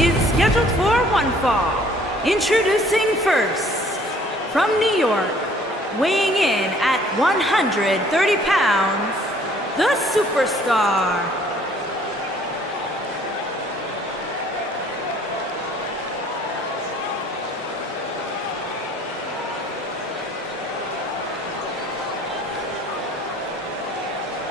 is scheduled for one fall. Introducing first, from New York, weighing in at 130 pounds, the Superstar.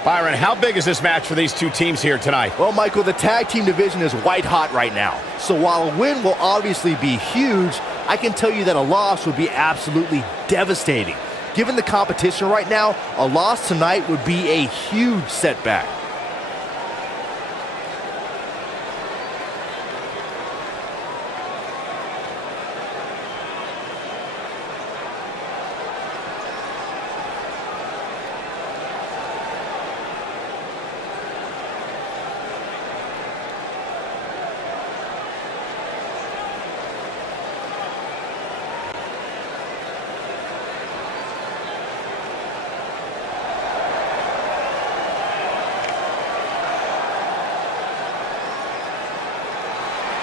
Byron, how big is this match for these two teams here tonight? Well, Michael, the tag team division is white hot right now. So while a win will obviously be huge, I can tell you that a loss would be absolutely devastating. Given the competition right now, a loss tonight would be a huge setback.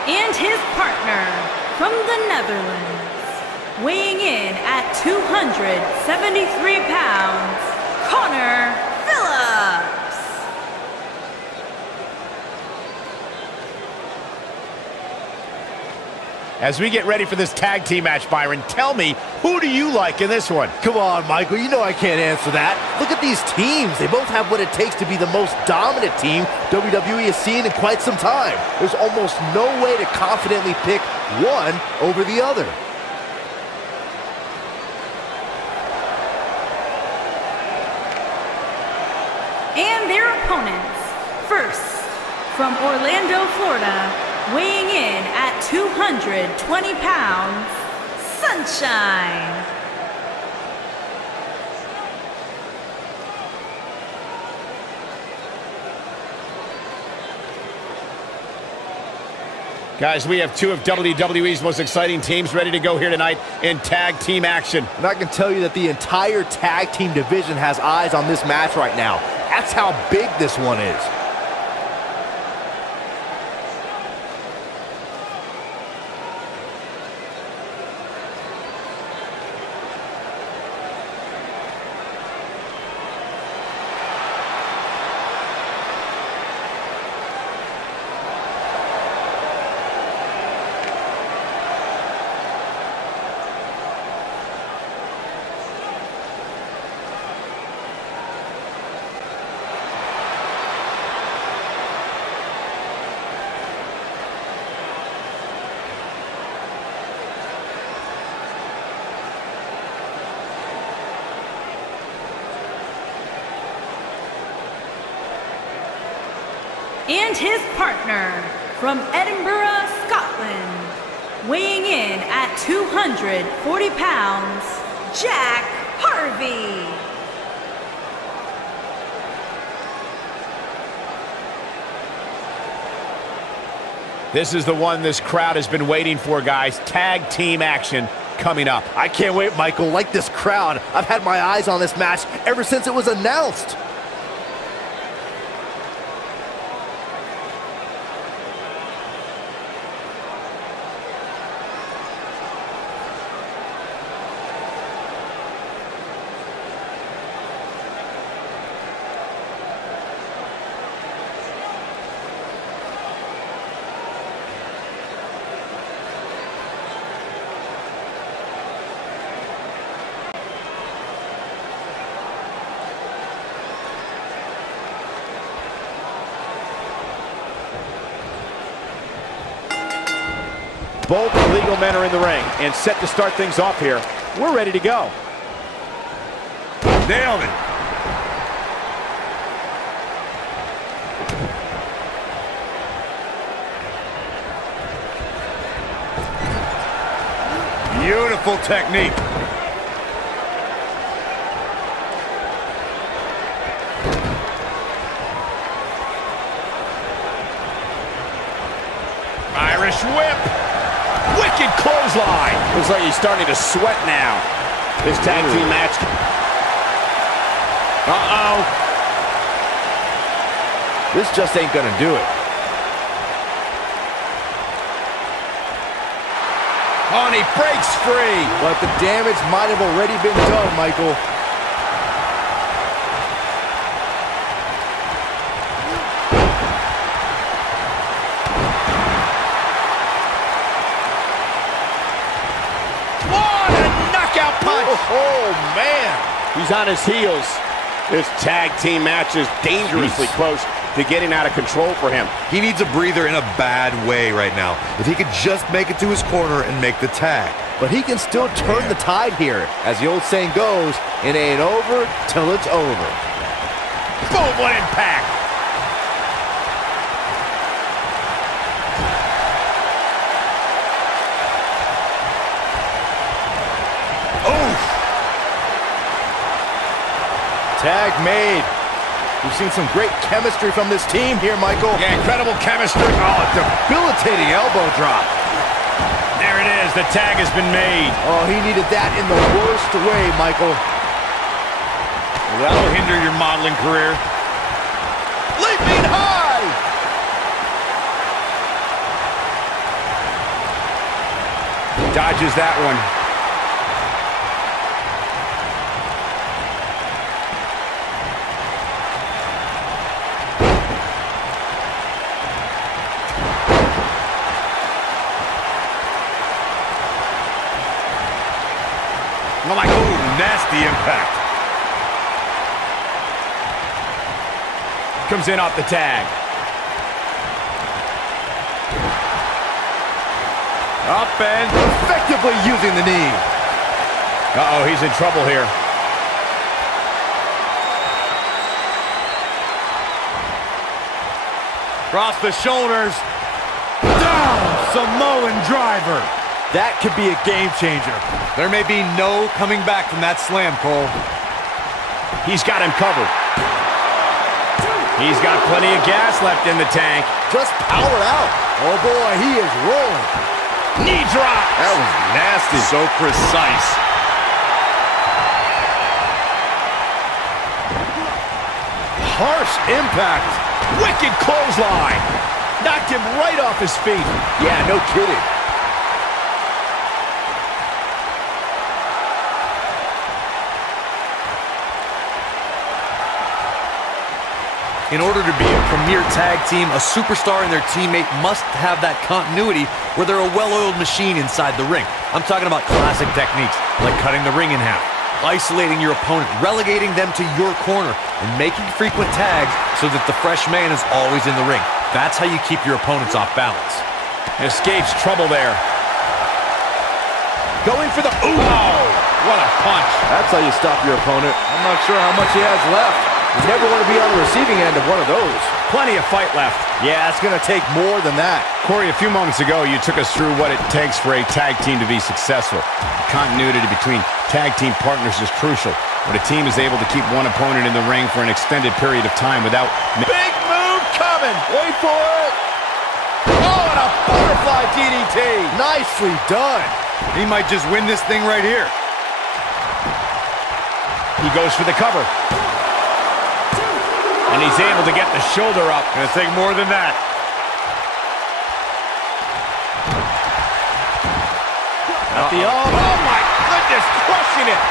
And his partner from the Netherlands, weighing in at 273 pounds, Connor Phillips. As we get ready for this tag team match, Byron, tell me, who do you like in this one? Come on, Michael, you know I can't answer that. Look at these teams. They both have what it takes to be the most dominant team WWE has seen in quite some time. There's almost no way to confidently pick one over the other. And their opponents, first, from Orlando, Florida, weighing in at 220 pounds, Sunshine. Guys, we have two of WWE's most exciting teams ready to go here tonight in tag team action. And I can tell you that the entire tag team division has eyes on this match right now. That's how big this one is. And his partner from Edinburgh, Scotland, weighing in at 240 pounds, Jack Harvey. This is the one this crowd has been waiting for, guys. Tag team action coming up. I can't wait, Michael. Like this crowd, I've had my eyes on this match ever since it was announced. Both legal men are in the ring and set to start things off here. We're ready to go. Nailed it. Beautiful technique. Irish whip. Wicked clothesline. Looks like he's starting to sweat now. This tag team match. Uh-oh. This just ain't gonna do it. Oh, and he breaks free. But the damage might have already been done, Michael. What a knockout punch. Oh, man. He's on his heels. This tag team match is dangerously close to getting out of control for him. He needs a breather in a bad way right now. If he could just make it to his corner and make the tag. But he can still turn the tide here. As the old saying goes, it ain't over till it's over. Boom, what impact. Tag made. We've seen some great chemistry from this team here, Michael. Yeah, incredible chemistry. Oh, Debilitating elbow drop. there it is. The tag has been made. Oh, he needed that in the worst way, Michael. Well, that'll hinder your modeling career. Leaping high. Dodges that one. Oh my God, nasty impact. Comes in off the tag. Up and Effectively using the knee. uh-oh, he's in trouble here. Cross the shoulders. Down, Samoan driver. That could be a game changer. There may be no coming back from that slam, Cole. He's got him covered. He's got plenty of gas left in the tank. Just powered out. Oh boy, he is rolling. Knee drop. That was nasty. So precise. Harsh impact. Wicked clothesline. Knocked him right off his feet. Yeah, no kidding. In order to be a premier tag team, a superstar and their teammate must have that continuity where they're a well-oiled machine inside the ring. I'm talking about classic techniques, like cutting the ring in half, isolating your opponent, relegating them to your corner, and making frequent tags so that the fresh man is always in the ring. That's how you keep your opponents off balance. Escapes trouble there. Going for the... Ooh! Oh, what a punch. That's how you stop your opponent. I'm not sure how much he has left. You never want to be on the receiving end of one of those. Plenty of fight left. Yeah, it's going to take more than that. Corey, a few moments ago, you took us through what it takes for a tag team to be successful. Continuity between tag team partners is crucial. When a team is able to keep one opponent in the ring for an extended period of time without... Big move coming. Wait for it. Oh, and a butterfly DDT. Nicely done. He might just win this thing right here. He goes for the cover. And he's able to get the shoulder up. Gonna take more than that. At the arm. Oh my goodness, crushing it.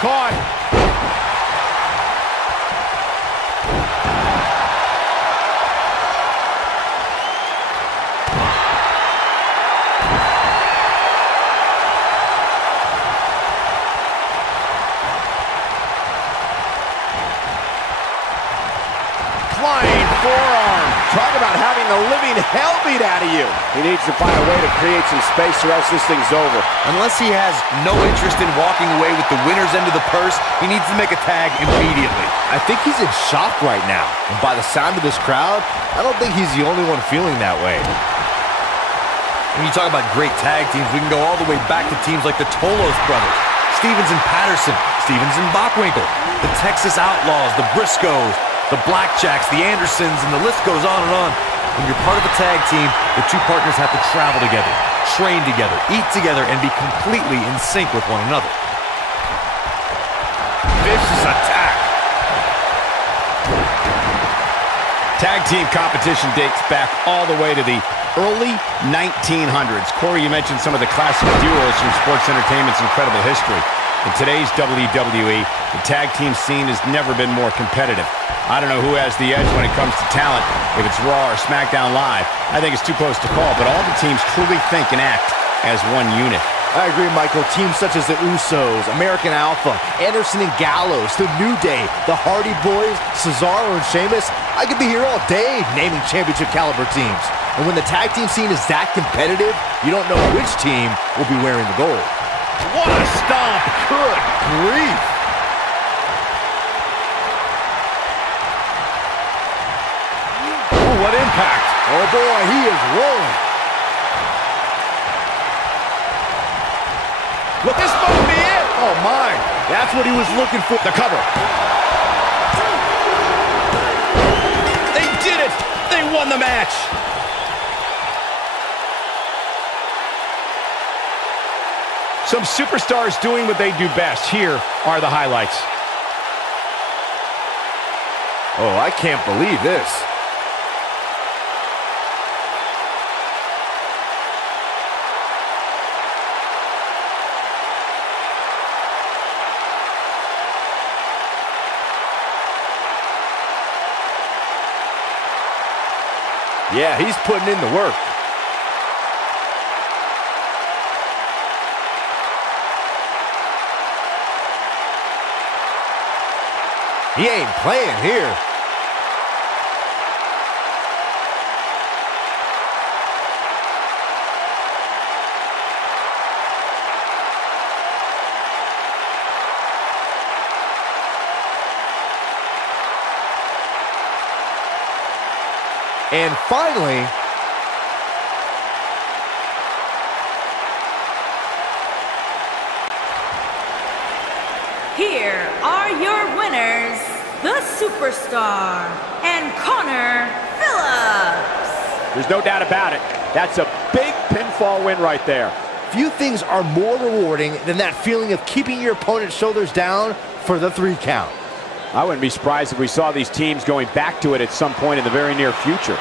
Caught. Flying forearm. Talk about having the living hell beat out of you. He needs to find a way to create some space or else this thing's over. Unless he has no interest in walking away with the winner's end of the purse, he needs to make a tag immediately. I think he's in shock right now. And by the sound of this crowd, I don't think he's the only one feeling that way. When you talk about great tag teams, we can go all the way back to teams like the Tolos brothers, Stevens and Patterson, Stevens and Bockwinkel, the Texas Outlaws, the Briscoes, the Blackjacks, the Andersons, and the list goes on and on. When you're part of a tag team, the two partners have to travel together, train together, eat together, and be completely in sync with one another. Vicious attack. Tag team competition dates back all the way to the early 1900s. Corey, you mentioned some of the classic duos from sports entertainment's incredible history. In today's WWE, the tag team scene has never been more competitive. I don't know who has the edge when it comes to talent, if it's Raw or SmackDown Live. I think it's too close to call, but all the teams truly think and act as one unit. I agree, Michael. Teams such as the Usos, American Alpha, Anderson and Gallows, The New Day, the Hardy Boys, Cesaro and Sheamus. I could be here all day naming championship caliber teams. And when the tag team scene is that competitive, you don't know which team will be wearing the gold. What a stomp! Good grief! Oh, what impact! Oh boy, he is rolling. Look, this might be it! Oh my, that's what he was looking for. The cover. They did it! They won the match! Some superstars doing what they do best. Here are the highlights. Oh, I can't believe this. Yeah, he's putting in the work. He ain't playing here. And finally, here are your winners, the Superstar and Connor Phillips. There's no doubt about it. That's a big pinfall win right there. few things are more rewarding than that feeling of keeping your opponent's shoulders down for the 3 count. I wouldn't be surprised if we saw these teams going back to it at some point in the very near future.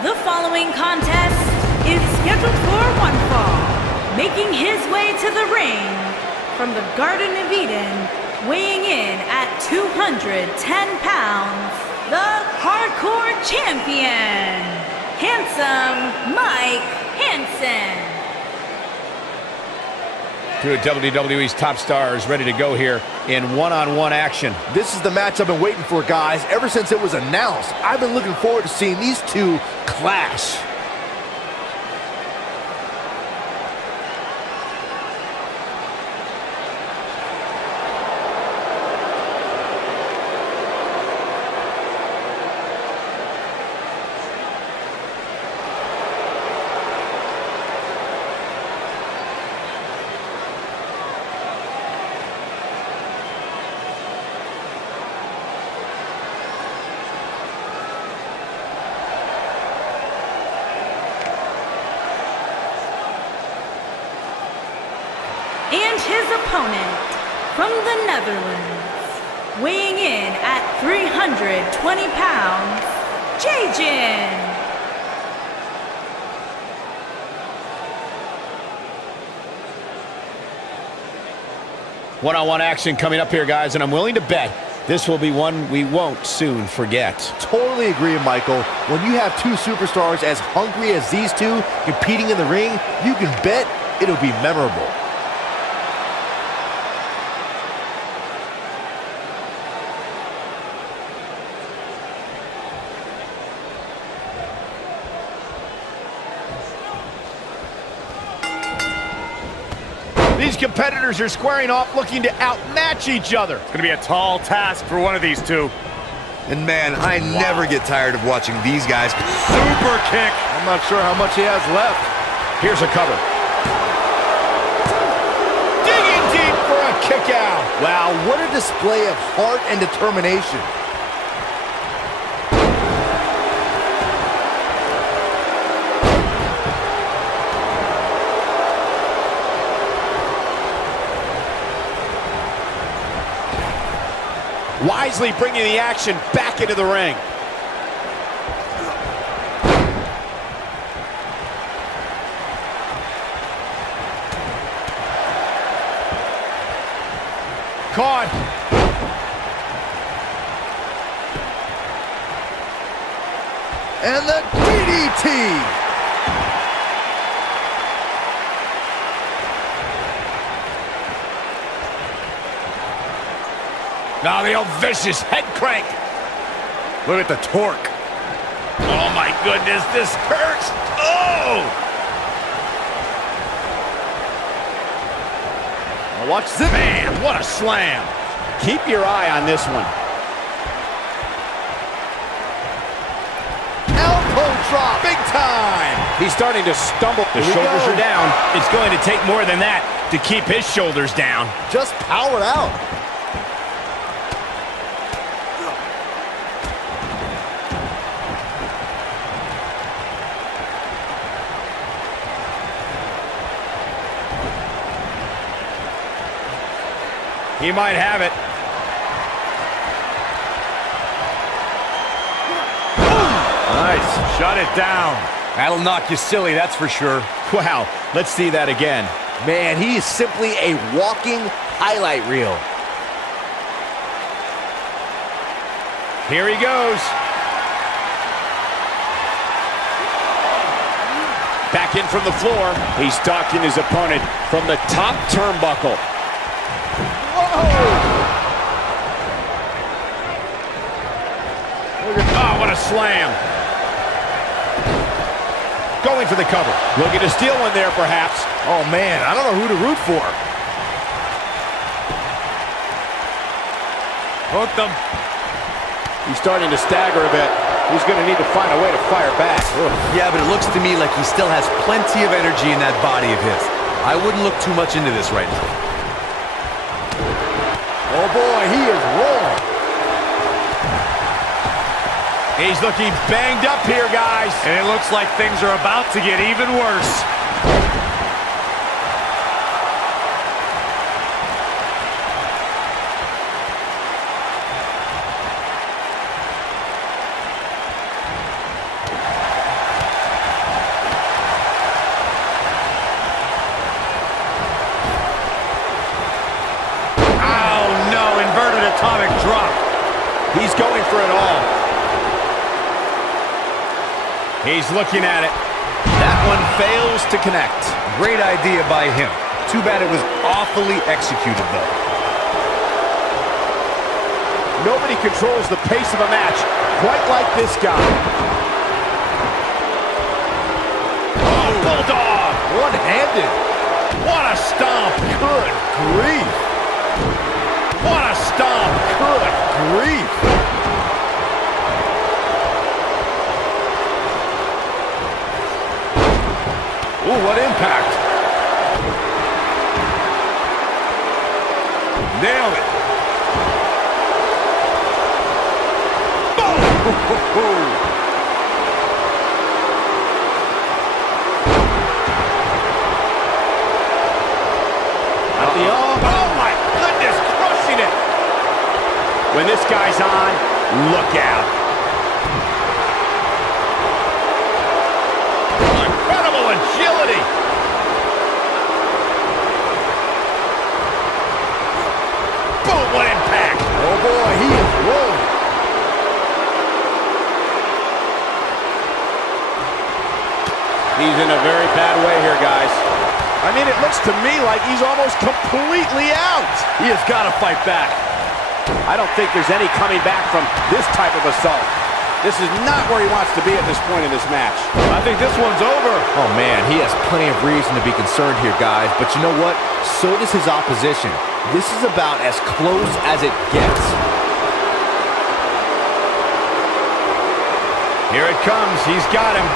The following contest is scheduled for one fall. Making his way to the ring from the Garden of Eden, weighing in at 210 pounds, the Hardcore Champion, Handsome Mike Hansen. Two of WWE's top stars ready to go here in one-on-one action. This is the match I've been waiting for, guys. Ever since it was announced, I've been looking forward to seeing these two clash. And his opponent from the Netherlands, weighing in at 320 pounds, Jajin. One-on-one action coming up here, guys, and I'm willing to bet this will be one we won't soon forget. Totally agree, Michael. When you have two superstars as hungry as these two competing in the ring, you can bet it'll be memorable. These competitors are squaring off, looking to outmatch each other. It's going to be a tall task for one of these two. And man, I never get tired of watching these guys. Super kick. I'm not sure how much he has left. Here's a cover. Digging deep for a kick out. Wow, what a display of heart and determination. Wisely bringing the action back into the ring. Caught. And the DDT. Now the old vicious head crank. Look at the torque. Oh my goodness, this hurts. Oh! Now watch this. Man, what a slam. Keep your eye on this one. Elbow drop. Big time. He's starting to stumble. The shoulders are down. It's going to take more than that to keep his shoulders down. Just powered out. He might have it. Nice. Shut it down. That'll knock you silly, that's for sure. Wow, let's see that again. Man, he is simply a walking highlight reel. Here he goes. Back in from the floor. He's stalking his opponent from the top turnbuckle. Oh, what a slam. Going for the cover. Looking to steal one there, perhaps. Oh, man, I don't know who to root for. Hooked him. He's starting to stagger a bit. He's going to need to find a way to fire back. Ugh. Yeah, but it looks to me like he still has plenty of energy in that body of his. I wouldn't look too much into this right now. Oh, boy, he is rolling. He's looking banged up here, guys. And it looks like things are about to get even worse. Oh, no, inverted atomic drop. He's going for it all. He's looking at it. That one fails to connect. Great idea by him. Too bad it was awfully executed, though. Nobody controls the pace of a match quite like this guy. Oh, bulldog! One-handed. What a stomp! Good grief. What a stomp! Good grief. Ooh, what impact! Nailed it! Boom! Oh my goodness, crushing it! eyes on. Look out. Incredible agility. Boom, what impact. Oh boy, he is rolling. He's in a very bad way here, guys. I mean, it looks to me like he's almost completely out. He has got to fight back. I don't think there's any coming back from this type of assault. This is not where he wants to be at this point in this match. I think this one's over. Oh man, he has plenty of reason to be concerned here, guys. But you know what? So does his opposition. This is about as close as it gets. Here it comes. He's got him.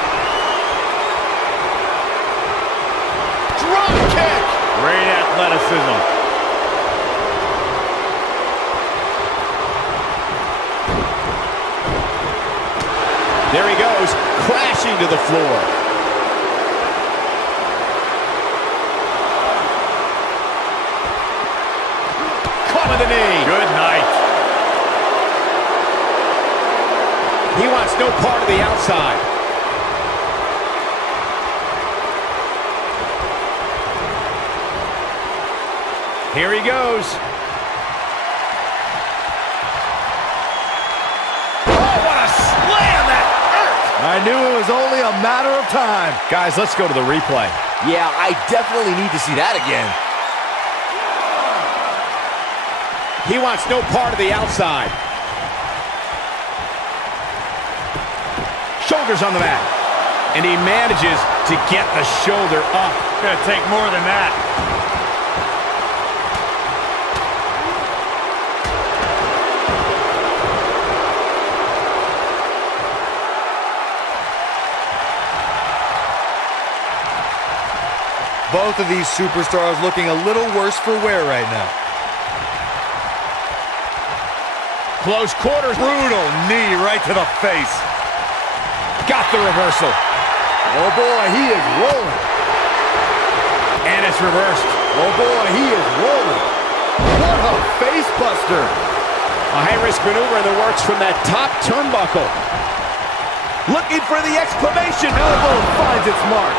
Drop kick. Great athleticism. There he goes, crashing to the floor. Caught with the knee. Good night. He wants no part of the outside. Here he goes. Oh, what a slam that hurt. I knew it was only a matter of time. Guys, let's go to the replay. Yeah, I definitely need to see that again. He wants no part of the outside. Shoulders on the mat. And he manages to get the shoulder up. Gonna take more than that. Both of these superstars looking a little worse for wear right now. Close quarters. Brutal knee right to the face. Got the reversal. Oh boy, he is rolling. And it's reversed. Oh boy, he is rolling. What a face buster. A high-risk maneuver in the works from that top turnbuckle. Looking for the exclamation. Elbow finds its mark.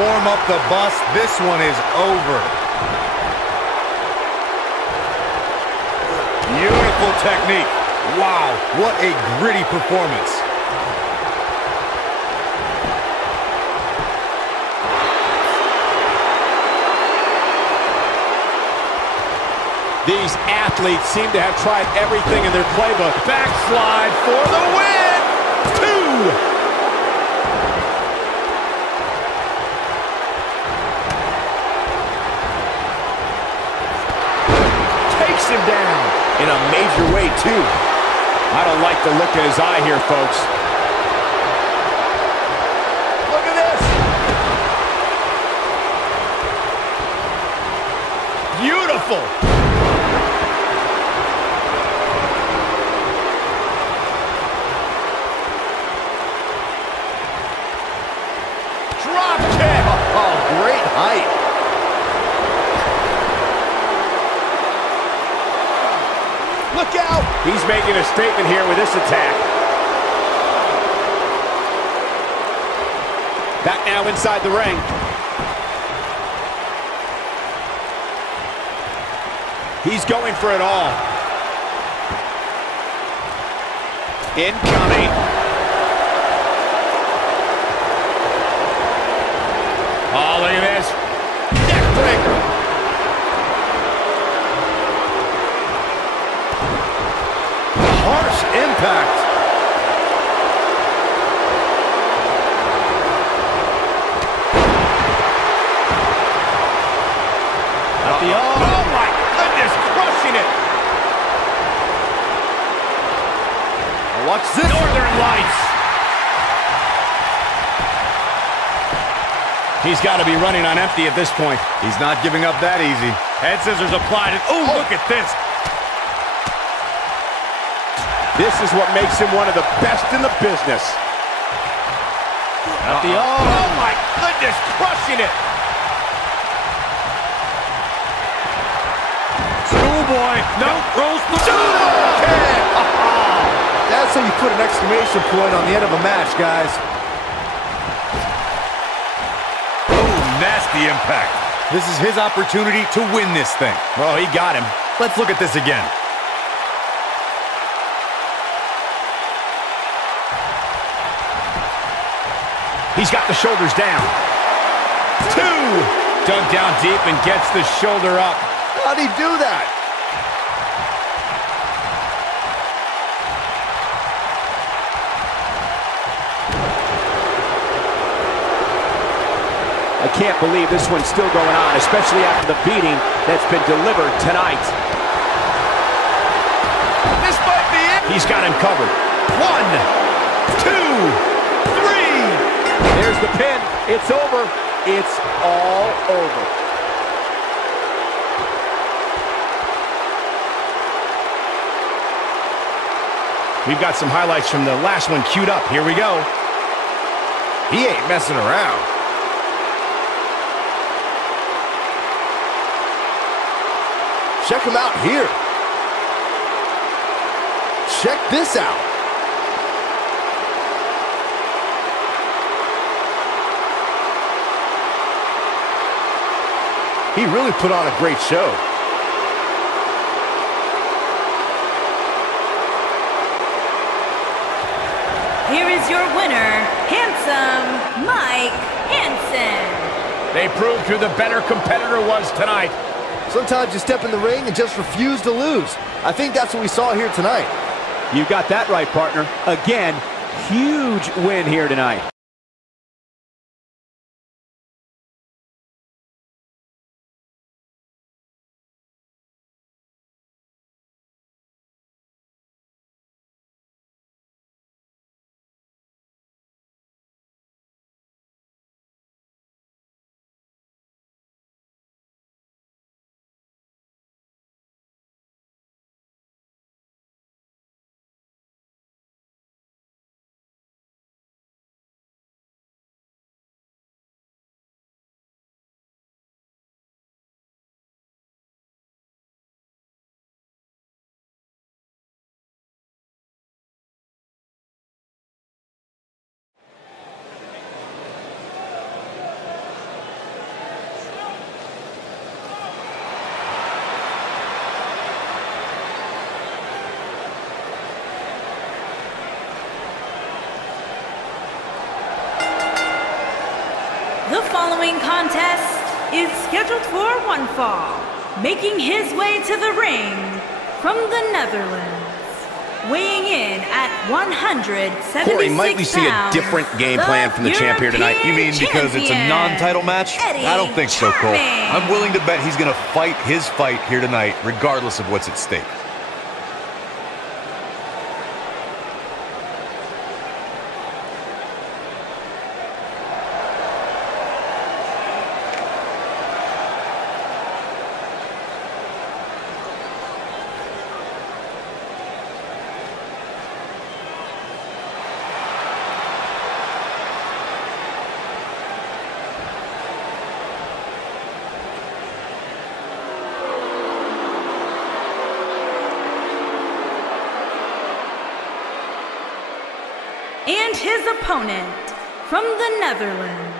Warm up the bus. This one is over. Beautiful technique. Wow, what a gritty performance. These athletes seem to have tried everything in their playbook. Backslide for the win. 2. Takes him down. In a major way, too. I don't like the look in his eye here, folks. Look at this. Beautiful. Drop kick. Oh, great height. Look out. He's making a statement here with this attack. Back now inside the ring. He's going for it all. Incoming. Oh, look at this. Neckbreaker. Harsh impact. At the arm. Oh my goodness, crushing it. Watch this. Northern Lights. He's got to be running on empty at this point. He's not giving up that easy. Head scissors applied. And oh, look at this. This is what makes him one of the best in the business. At the arm. Oh my goodness, crushing it. Schoolboy. No, rolls the Kick. That's how you put an exclamation point on the end of a match, guys. Oh, nasty impact. This is his opportunity to win this thing. Oh, he got him. Let's look at this again. He's got the shoulders down. 2. Dug down deep and gets the shoulder up. How'd he do that? I can't believe this one's still going on, especially after the beating that's been delivered tonight. This might be it. He's got him covered. 1, 2, 3. There's the pin. It's over. It's all over. We've got some highlights from the last one queued up. Here we go. He ain't messing around. Check him out here. Check this out. He really put on a great show. Here is your winner, Handsome Mike Hansen. They proved who the better competitor was tonight. Sometimes you step in the ring and just refuse to lose. I think that's what we saw here tonight. You got that right, partner. Again, huge win here tonight. The following contest is scheduled for one fall. Making his way to the ring from the Netherlands, weighing in at 176 Corey, might we see a pounds, different game plan from the champ here tonight? European You mean because it's a champion, non-title match? Eddie I don't think so, Cole. Charming. I'm willing to bet he's going to fight his fight here tonight, regardless of what's at stake. And his opponent from the Netherlands,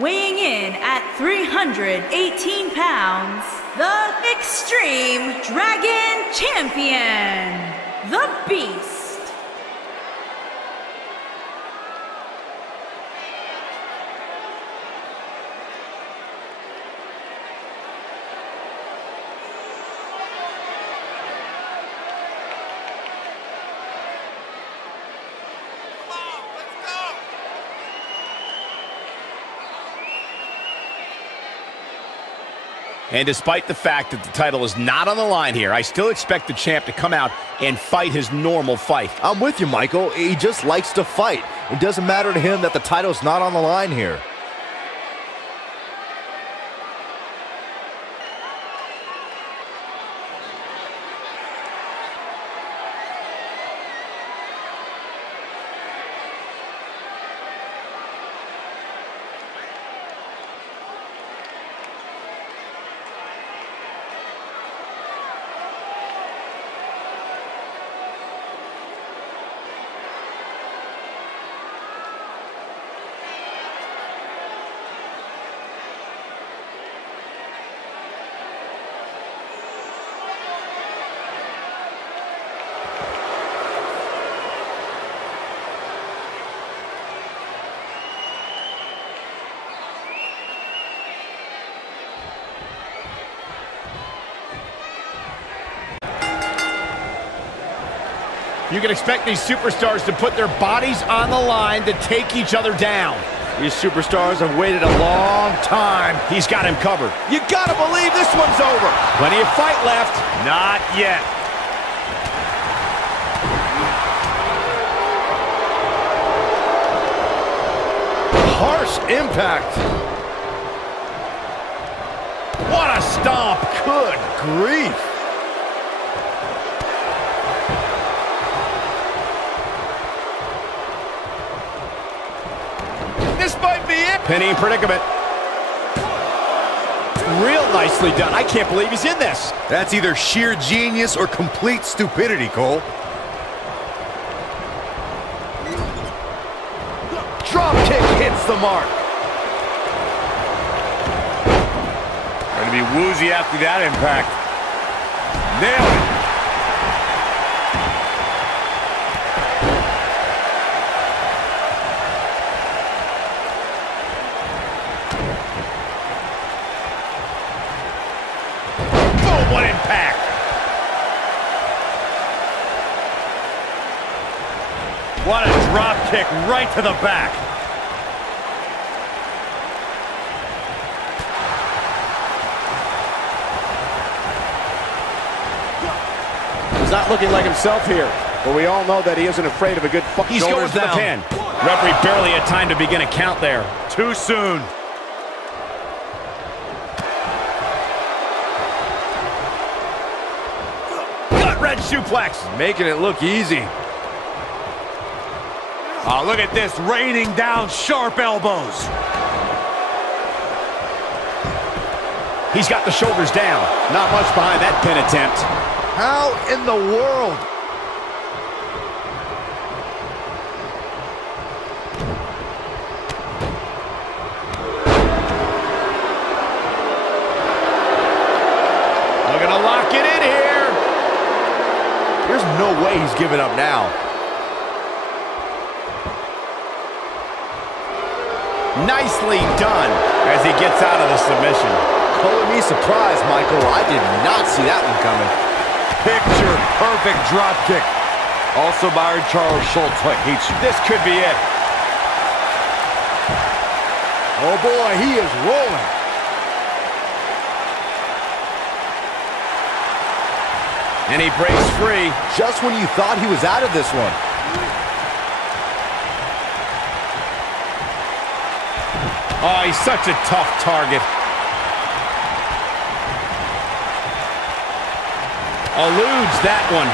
weighing in at 318 pounds, the Extreme Dragon Champion, the Beast. And despite the fact that the title is not on the line here, I still expect the champ to come out and fight his normal fight. I'm with you, Michael. He just likes to fight. It doesn't matter to him that the title's not on the line here. You can expect these superstars to put their bodies on the line to take each other down. These superstars have waited a long time. He's got him covered. You gotta believe this one's over. Plenty of fight left. Not yet. Harsh impact. What a stomp. Good grief. This might be it. Pinning predicament. Real nicely done. I can't believe he's in this. That's either sheer genius or complete stupidity, Cole. Drop kick hits the mark. Going to be woozy after that impact. Nailed it. Boom, what impact. What a drop kick right to the back. He's not looking like himself here, but we all know that he isn't afraid of a good fight. He's going for the pin. Referee barely had time to begin a count there. Too soon. Gut red suplex. Making it look easy. Oh, look at this, raining down sharp elbows. He's got the shoulders down. Not much behind that pin attempt. How in the world? Looking to lock it in here. There's no way he's giving up now. Nicely done as he gets out of the submission. Color me surprised, Michael. I did not see that one coming. Picture perfect drop kick. Also by Charles Schultz. I hate you. This could be it. Oh boy, he is rolling. And he breaks free. Just when you thought he was out of this one. Oh, he's such a tough target. Eludes that one.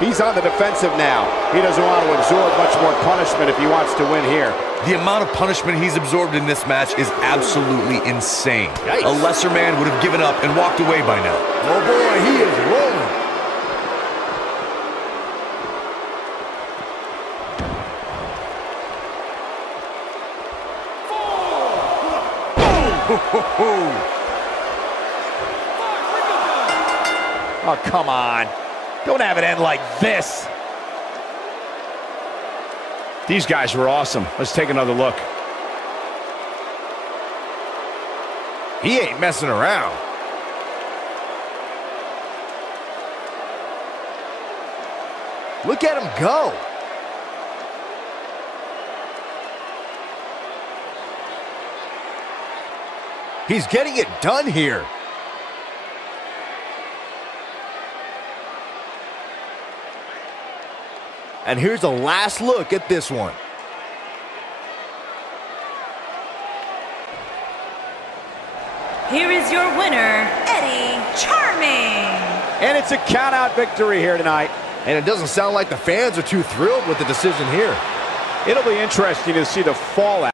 He's on the defensive now. He doesn't want to absorb much more punishment if he wants to win here. The amount of punishment he's absorbed in this match is absolutely insane. Yikes. A lesser man would have given up and walked away by now. Oh boy, he is rolling. Oh, come on. Don't have it end like this. These guys were awesome. Let's take another look. He ain't messing around. Look at him go. He's getting it done here. And here's a last look at this one. Here is your winner, Eddie Charming. And it's a count-out victory here tonight. And it doesn't sound like the fans are too thrilled with the decision here. It'll be interesting to see the fallout.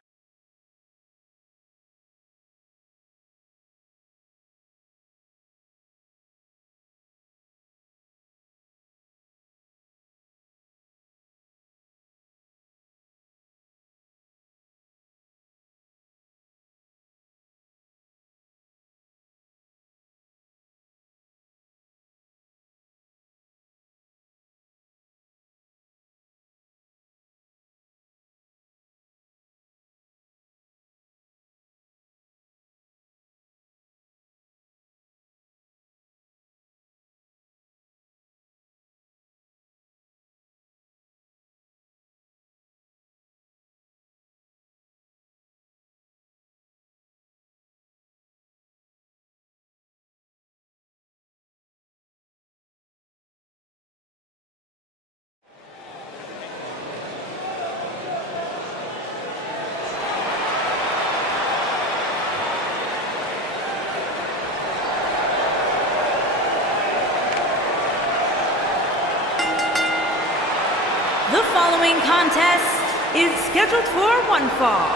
following contest is scheduled for one fall.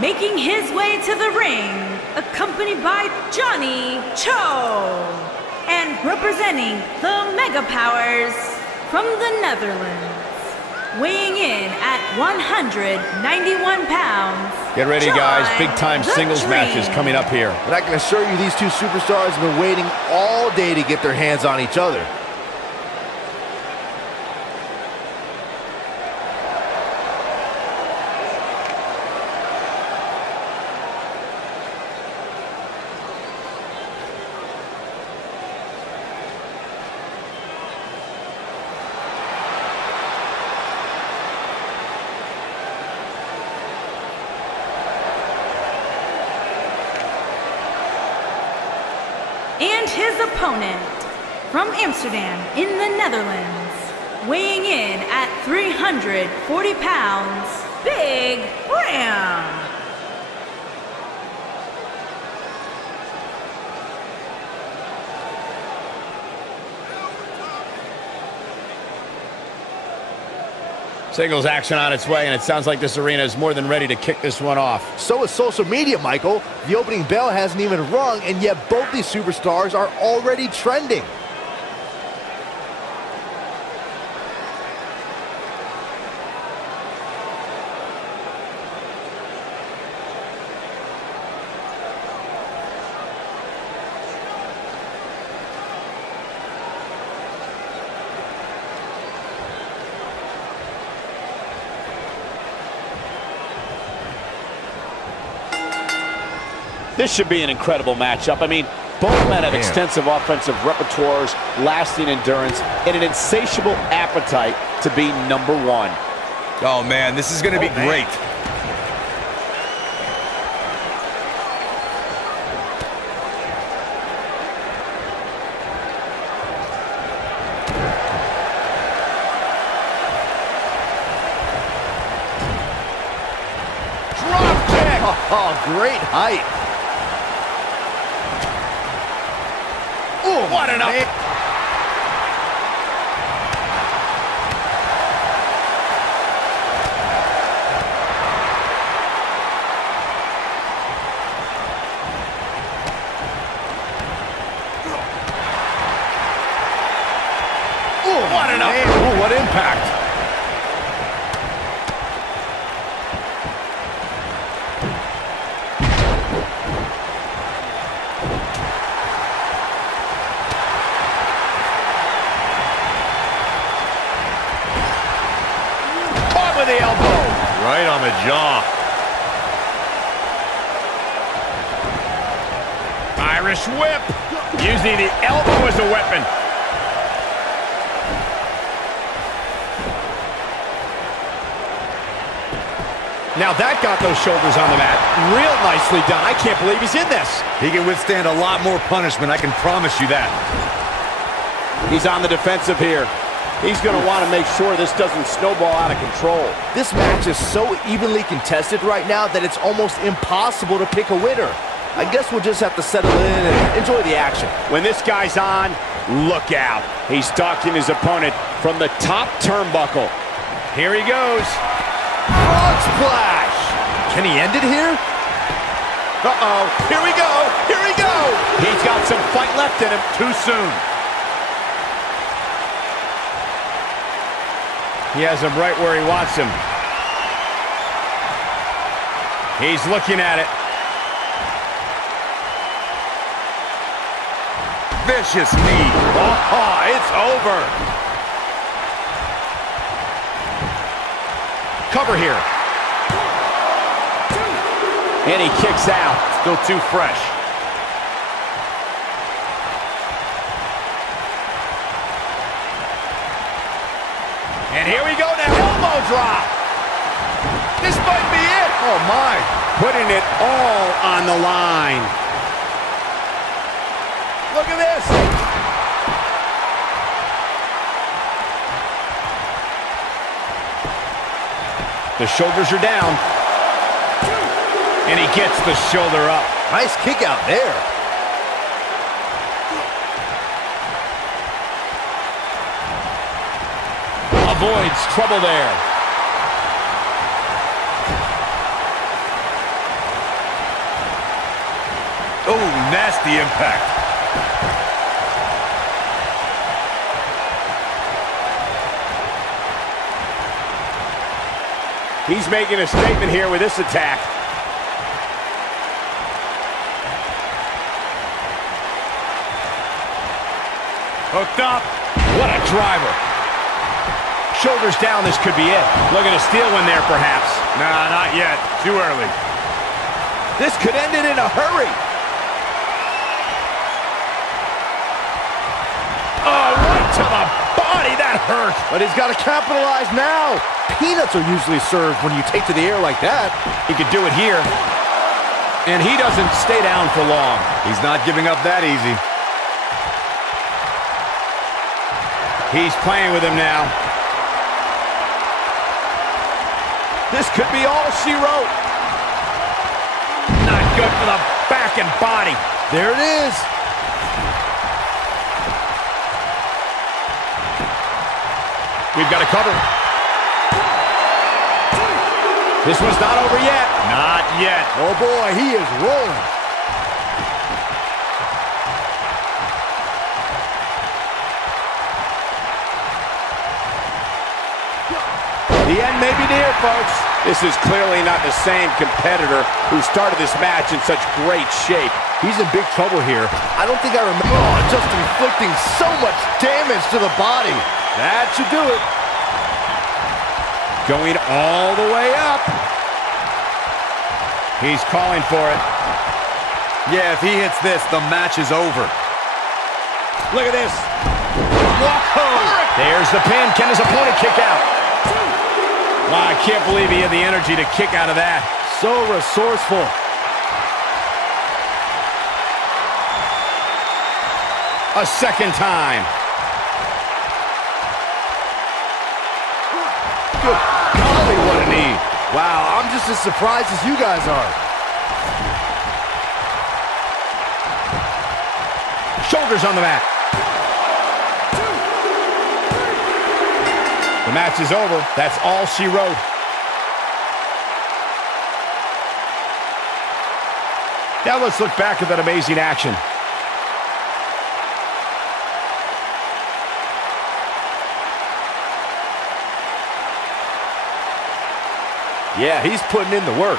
Making his way to the ring, accompanied by Johnny Cho, and representing the Mega Powers from the Netherlands, weighing in at 191 pounds. Get ready, guys. Big-time singles matches coming up here. But I can assure you these two superstars have been waiting all day to get their hands on each other. And his opponent from Amsterdam in the Netherlands, weighing in at 340 pounds, Big Ram. Singles action on its way, and it sounds like this arena is more than ready to kick this one off. So is social media, Michael. The opening bell hasn't even rung, and yet both these superstars are already trending. This should be an incredible matchup. I mean, both men have extensive offensive repertoires, lasting endurance, and an insatiable appetite to be number one. Oh, man, this is going to be great. Drop kick! Oh, great height. Ooh, what an up! Ooh, what an up! Ooh, what impact! The elbow. Right on the jaw. Irish whip. Using the elbow as a weapon. Now that got those shoulders on the mat. Real nicely done. I can't believe he's in this. He can withstand a lot more punishment, I can promise you that. He's on the defensive here. He's going to want to make sure this doesn't snowball out of control. This match is so evenly contested right now that it's almost impossible to pick a winner. I guess we'll just have to settle in and enjoy the action. When this guy's on, look out. He's stalking his opponent from the top turnbuckle. Here he goes. Frog splash! Can he end it here? Uh-oh. Here we go. Here we go. He's got some fight left in him. Too soon. He has him right where he wants him. He's looking at it. Vicious knee. Oh, it's over. Cover here. And he kicks out. Still too fresh. And here we go now. Elbow drop. This might be it. Oh, my. Putting it all on the line. Look at this. The shoulders are down. And he gets the shoulder up. Nice kick out there. Avoids trouble there. Oh, nasty impact. He's making a statement here with this attack. Hooked up. What a driver. Shoulders down, this could be it. Looking to steal one there, perhaps. Nah, not yet. Too early. This could end it in a hurry. Oh, right to the body. That hurt. But he's got to capitalize now. Peanuts are usually served when you take to the air like that. He could do it here. And he doesn't stay down for long. He's not giving up that easy. He's playing with him now. This could be all she wrote. Not good for the back and body. There it is. We've got to cover. This one's not over yet. Not yet. Oh boy, he is rolling. The end may be near, folks. This is clearly not the same competitor who started this match in such great shape. He's in big trouble here. I don't think I remember. Oh, just inflicting so much damage to the body. That should do it. Going all the way up. He's calling for it. Yeah, if he hits this, the match is over. Look at this. Whoa! There's the pin. Can his opponent kick out? Wow, I can't believe he had the energy to kick out of that. So resourceful. A second time. Good golly, what a knee. Wow, I'm just as surprised as you guys are. Shoulders on the mat. The match is over. That's all she wrote. Now let's look back at that amazing action. Yeah, he's putting in the work.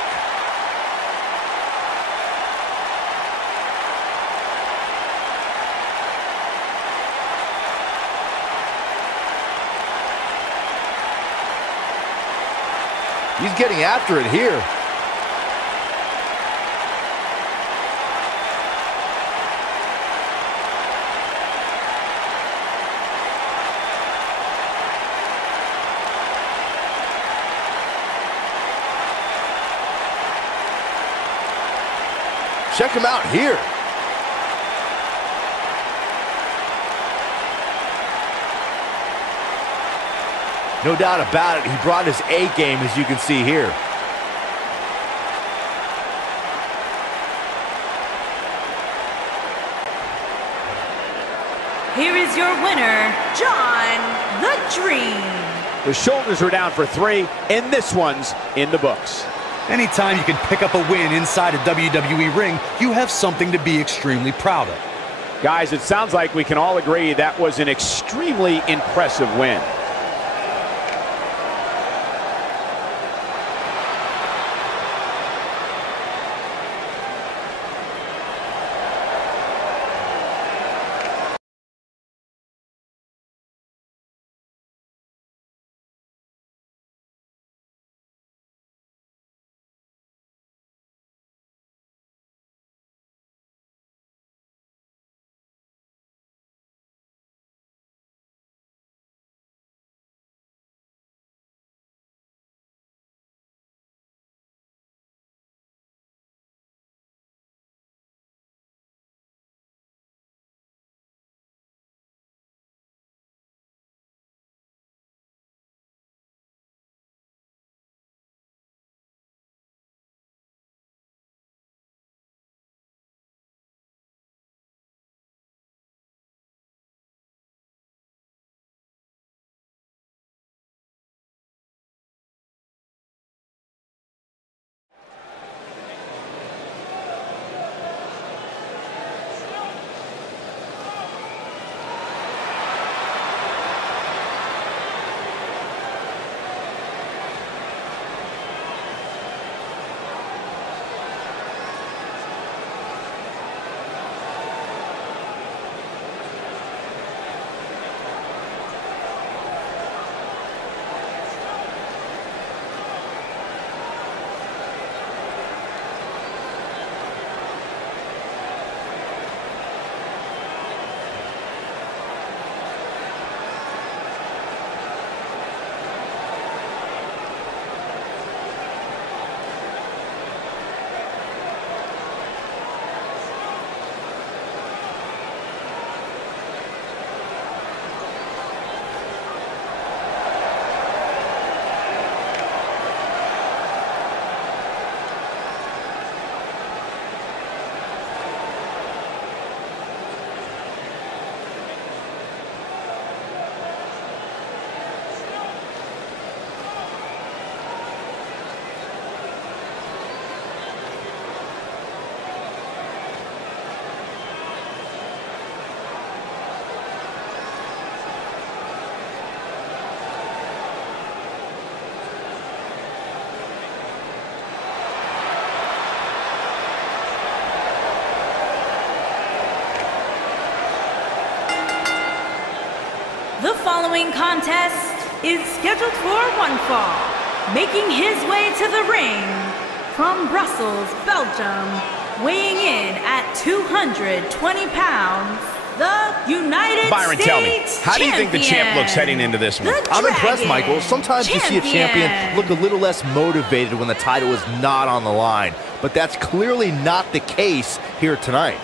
He's getting after it here. Check him out here. No doubt about it, he brought his A game, as you can see here. Here is your winner, John the Dream. The shoulders are down for 3, and this one's in the books. Anytime you can pick up a win inside a WWE ring, you have something to be extremely proud of. Guys, it sounds like we can all agree that was an extremely impressive win. following contest is scheduled for one fall. Making his way to the ring from Brussels, Belgium, weighing in at 220 pounds, the United Byron, States tell me, how do you think the champ champion, looks heading into this one? I'm impressed, Michael. Sometimes you see a champion champion look a little less motivated when the title is not on the line, but that's clearly not the case here tonight.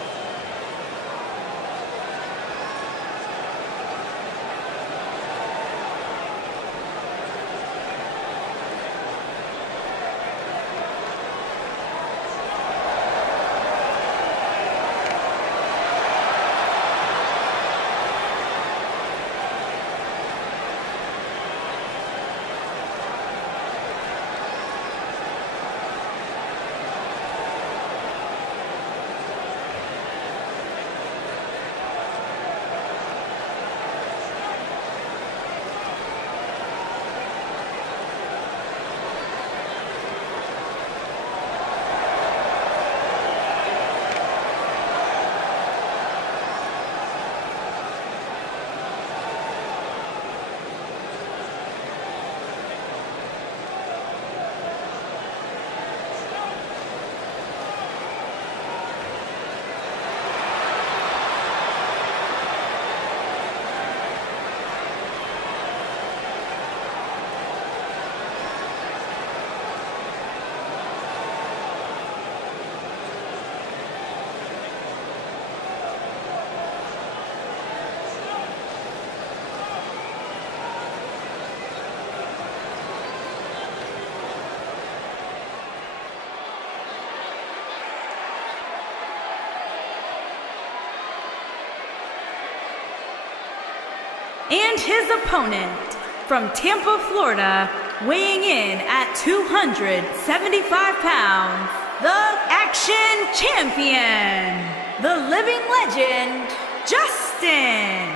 and his opponent from Tampa, Florida, weighing in at 275 pounds, the Action Champion, the living legend, Justin.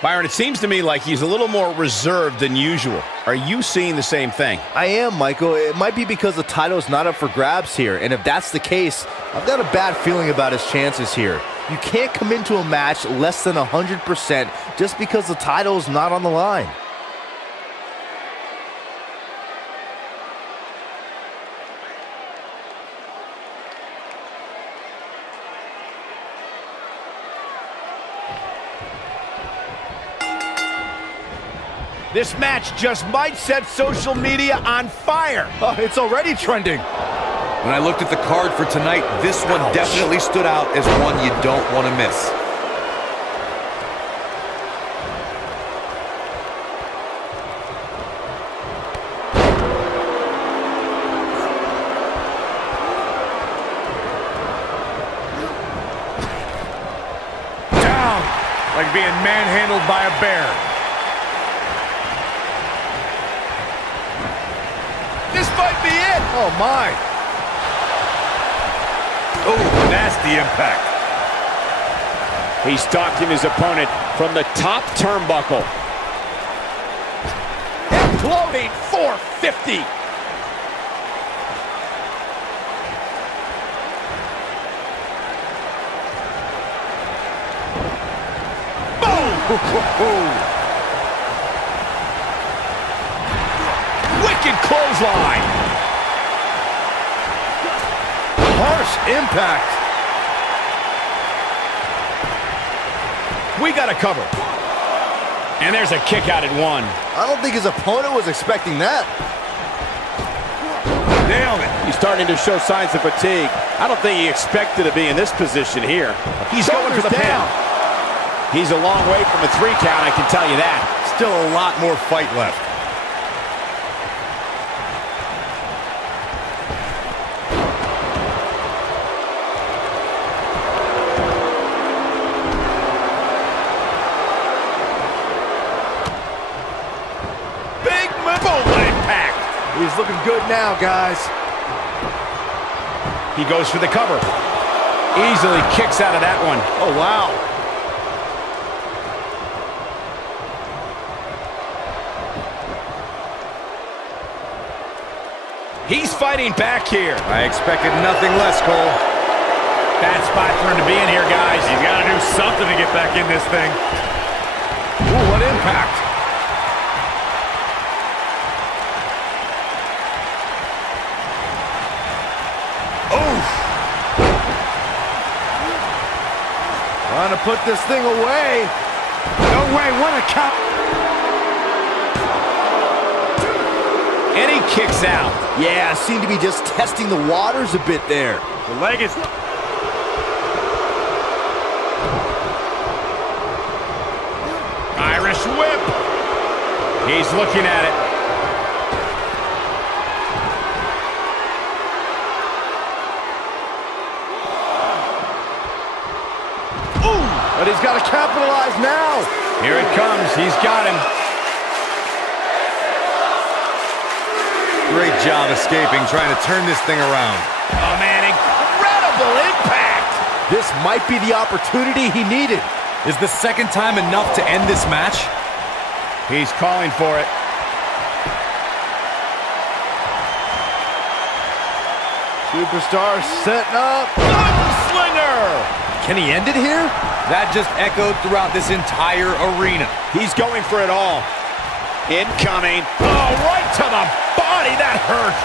Byron, it seems to me like he's a little more reserved than usual. Are you seeing the same thing? I am, Michael. It might be because the title is not up for grabs here, and if that's the case, I've got a bad feeling about his chances here. You can't come into a match less than 100% just because the title is not on the line. This match just might set social media on fire. Oh, it's already trending. When I looked at the card for tonight, this one definitely stood out as one you don't want to miss. Down, like being manhandled by a bear. This might be it. Oh, my. Oh, nasty impact. He's stalking his opponent from the top turnbuckle. Imploding 450. Boom! Wicked clothesline. Harsh impact. We got a cover. And there's a kick out at one. I don't think his opponent was expecting that. Nailed it. He's starting to show signs of fatigue. I don't think he expected to be in this position here. He's going for the pin. He's a long way from a 3 count, I can tell you that. Still a lot more fight left. Is looking good now, guys. He goes for the cover. Easily kicks out of that one. Oh, wow. He's fighting back here. I expected nothing less, Cole. Bad spot for him to be in here, guys. He's got to do something to get back in this thing. Ooh, what impact. Oof. Trying to put this thing away. No way, what a count. And he kicks out. Yeah, seemed to be just testing the waters a bit there. The leg is... Irish whip. He's looking at it. Ooh, but he's got to capitalize now. Here it comes. He's got him. Great job escaping, trying to turn this thing around. Oh, man, incredible impact. This might be the opportunity he needed. Is the second time enough to end this match? He's calling for it. Superstar setting up. Gunslinger! Can he end it here? That just echoed throughout this entire arena. He's going for it all. Incoming. Oh, right to the body. That hurt.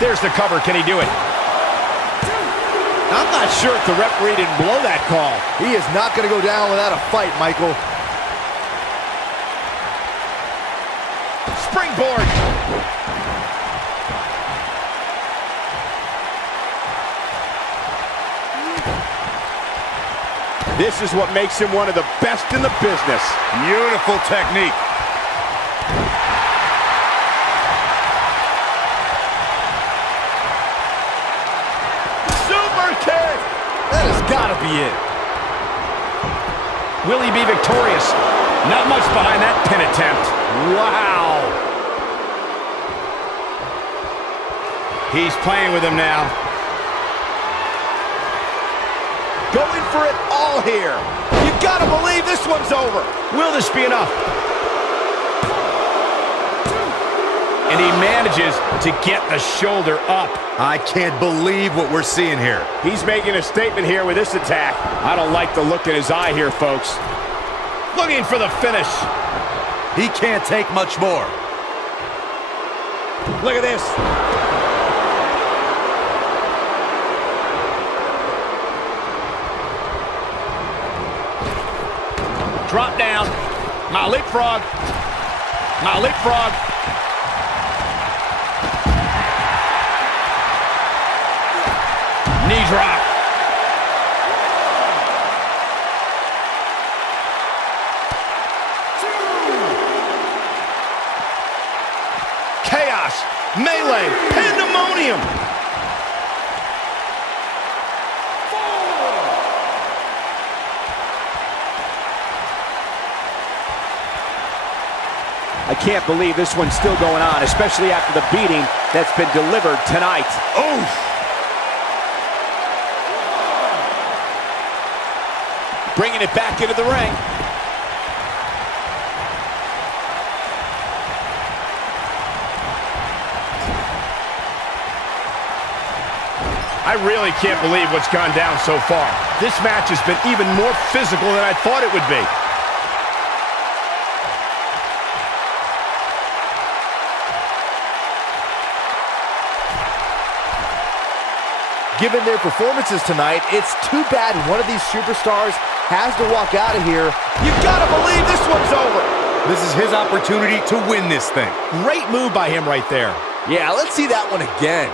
There's the cover. Can he do it? I'm not sure if the referee didn't blow that call. He is not going to go down without a fight, Michael. Springboard. This is what makes him one of the best in the business. Beautiful technique. Super kick. That has got to be it. Will he be victorious? Not much behind that pin attempt. Wow. He's playing with him now. Going for it all here. You gotta believe this one's over. Will this be enough? And he manages to get the shoulder up. I can't believe what we're seeing here. He's making a statement here with this attack. I don't like the look in his eye here, folks. Looking for the finish. He can't take much more. Look at this. Drop down. My leapfrog. My leapfrog. Knee drop. Chaos. Melee. Pandemonium. I can't believe this one's still going on, especially after the beating that's been delivered tonight. Oof! Bringing it back into the ring. I really can't believe what's gone down so far. This match has been even more physical than I thought it would be. Given their performances tonight, it's too bad one of these superstars has to walk out of here. You gotta believe this one's over. This is his opportunity to win this thing. Great move by him right there. Yeah, let's see that one again.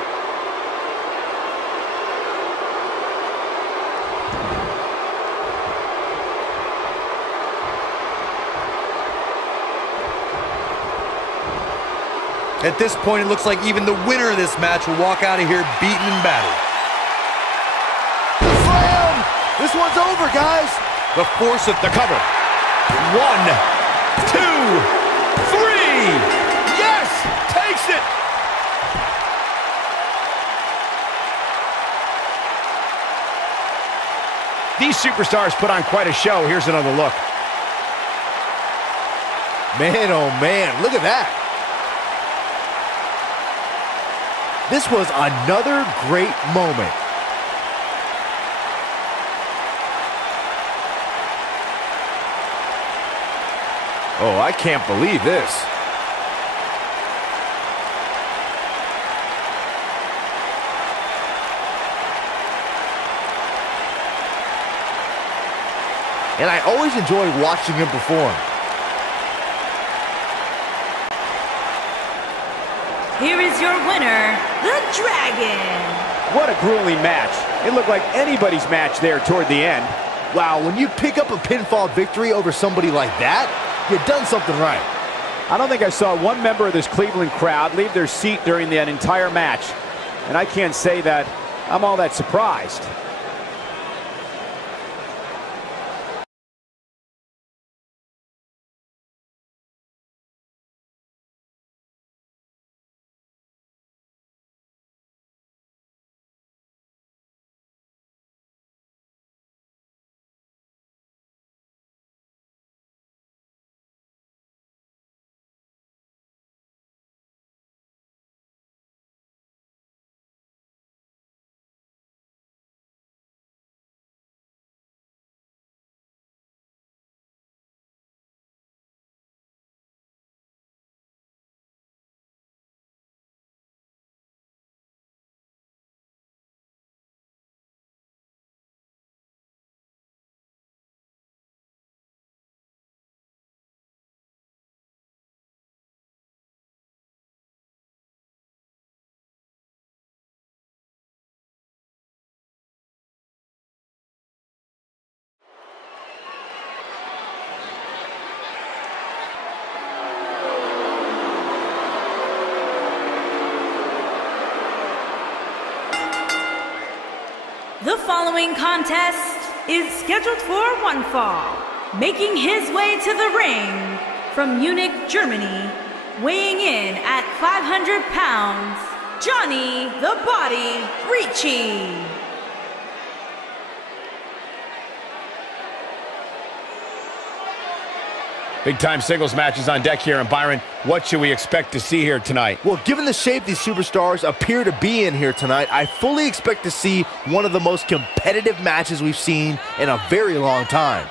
At this point, it looks like even the winner of this match will walk out of here beaten and battered. Slam! This one's over, guys. The force of The cover. 1, 3. Yes! Takes it! These superstars put on quite a show. Here's another look. Man, oh man, look at that. This was another great moment. Oh, I can't believe this. And I always enjoy watching him perform. Here is your winner, the Dragon. What a grueling match. It looked like anybody's match there toward the end. Wow, when you pick up a pinfall victory over somebody like that, you've done something right. I don't think I saw one member of this Cleveland crowd leave their seat during that entire match. And I can't say that I'm all that surprised. The following contest is scheduled for one fall. Making his way to the ring from Munich, Germany, weighing in at 500 pounds, Johnny the Body Ricci. Big-time singles matches on deck here. And Byron, what should we expect to see here tonight? Well, given the shape these superstars appear to be in here tonight, I fully expect to see one of the most competitive matches we've seen in a very long time.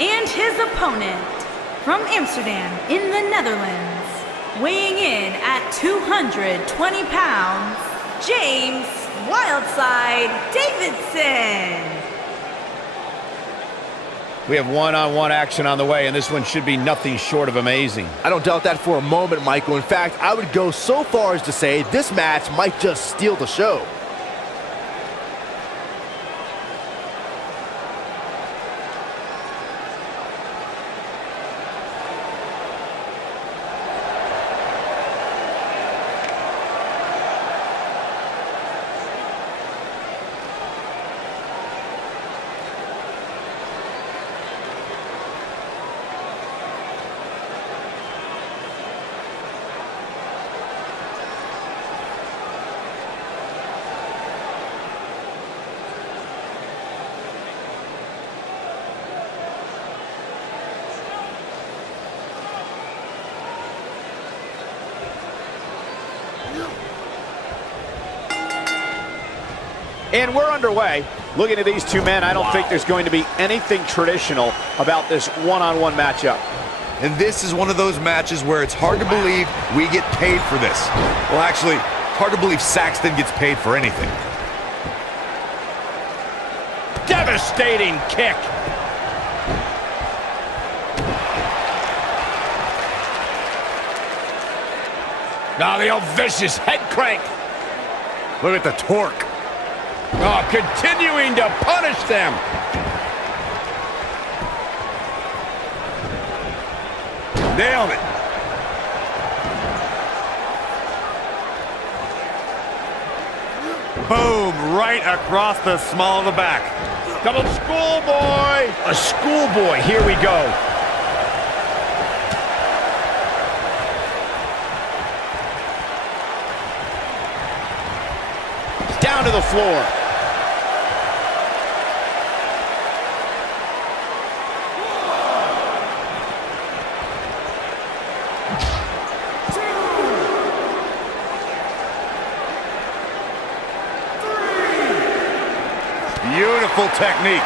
And his opponent from Amsterdam in the Netherlands, weighing in at 220 pounds, James Wildside Davidson. We have one-on-one action on the way, and this one should be nothing short of amazing. I don't doubt that for a moment, Michael. In fact, I would go so far as to say this match might just steal the show. And we're underway. Looking at these two men, I don't think there's going to be anything traditional about this one-on-one matchup. And this is one of those matches where it's hard to believe we get paid for this. Well, actually, hard to believe Saxton gets paid for anything. Devastating kick. Now the old vicious head crank. Look at the torque. Oh, continuing to punish them. Nailed it. Boom, right across the small of the back. Double schoolboy. A schoolboy. Here we go. Down to the floor. Beautiful technique.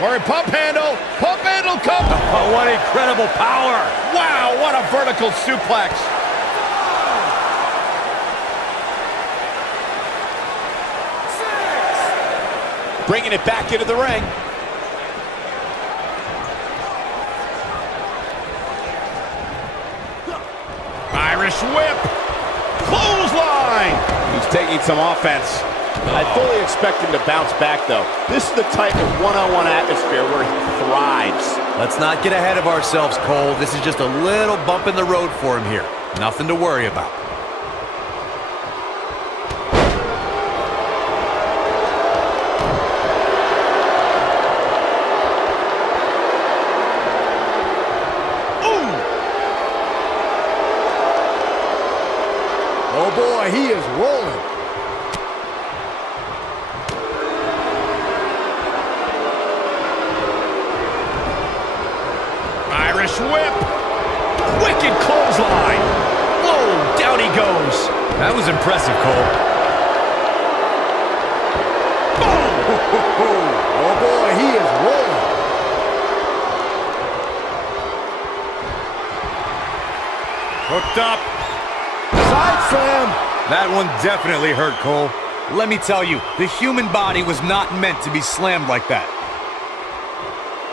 Or a pump handle. Pump handle come. Oh, what incredible power. Wow, what a vertical suplex. Bringing it back into the ring. Irish whip. Clothesline. He's taking some offense. I fully expect him to bounce back, though. This is the type of one-on-one atmosphere where he thrives. Let's not get ahead of ourselves, Cole. This is just a little bump in the road for him here. Nothing to worry about. Oh boy, he is rolling. Irish whip. Wicked clothesline. Whoa, down he goes. That was impressive, Cole. Boom. Oh boy, he is rolling. Hooked up. Side slam. That one definitely hurt, Cole. Let me tell you, the human body was not meant to be slammed like that.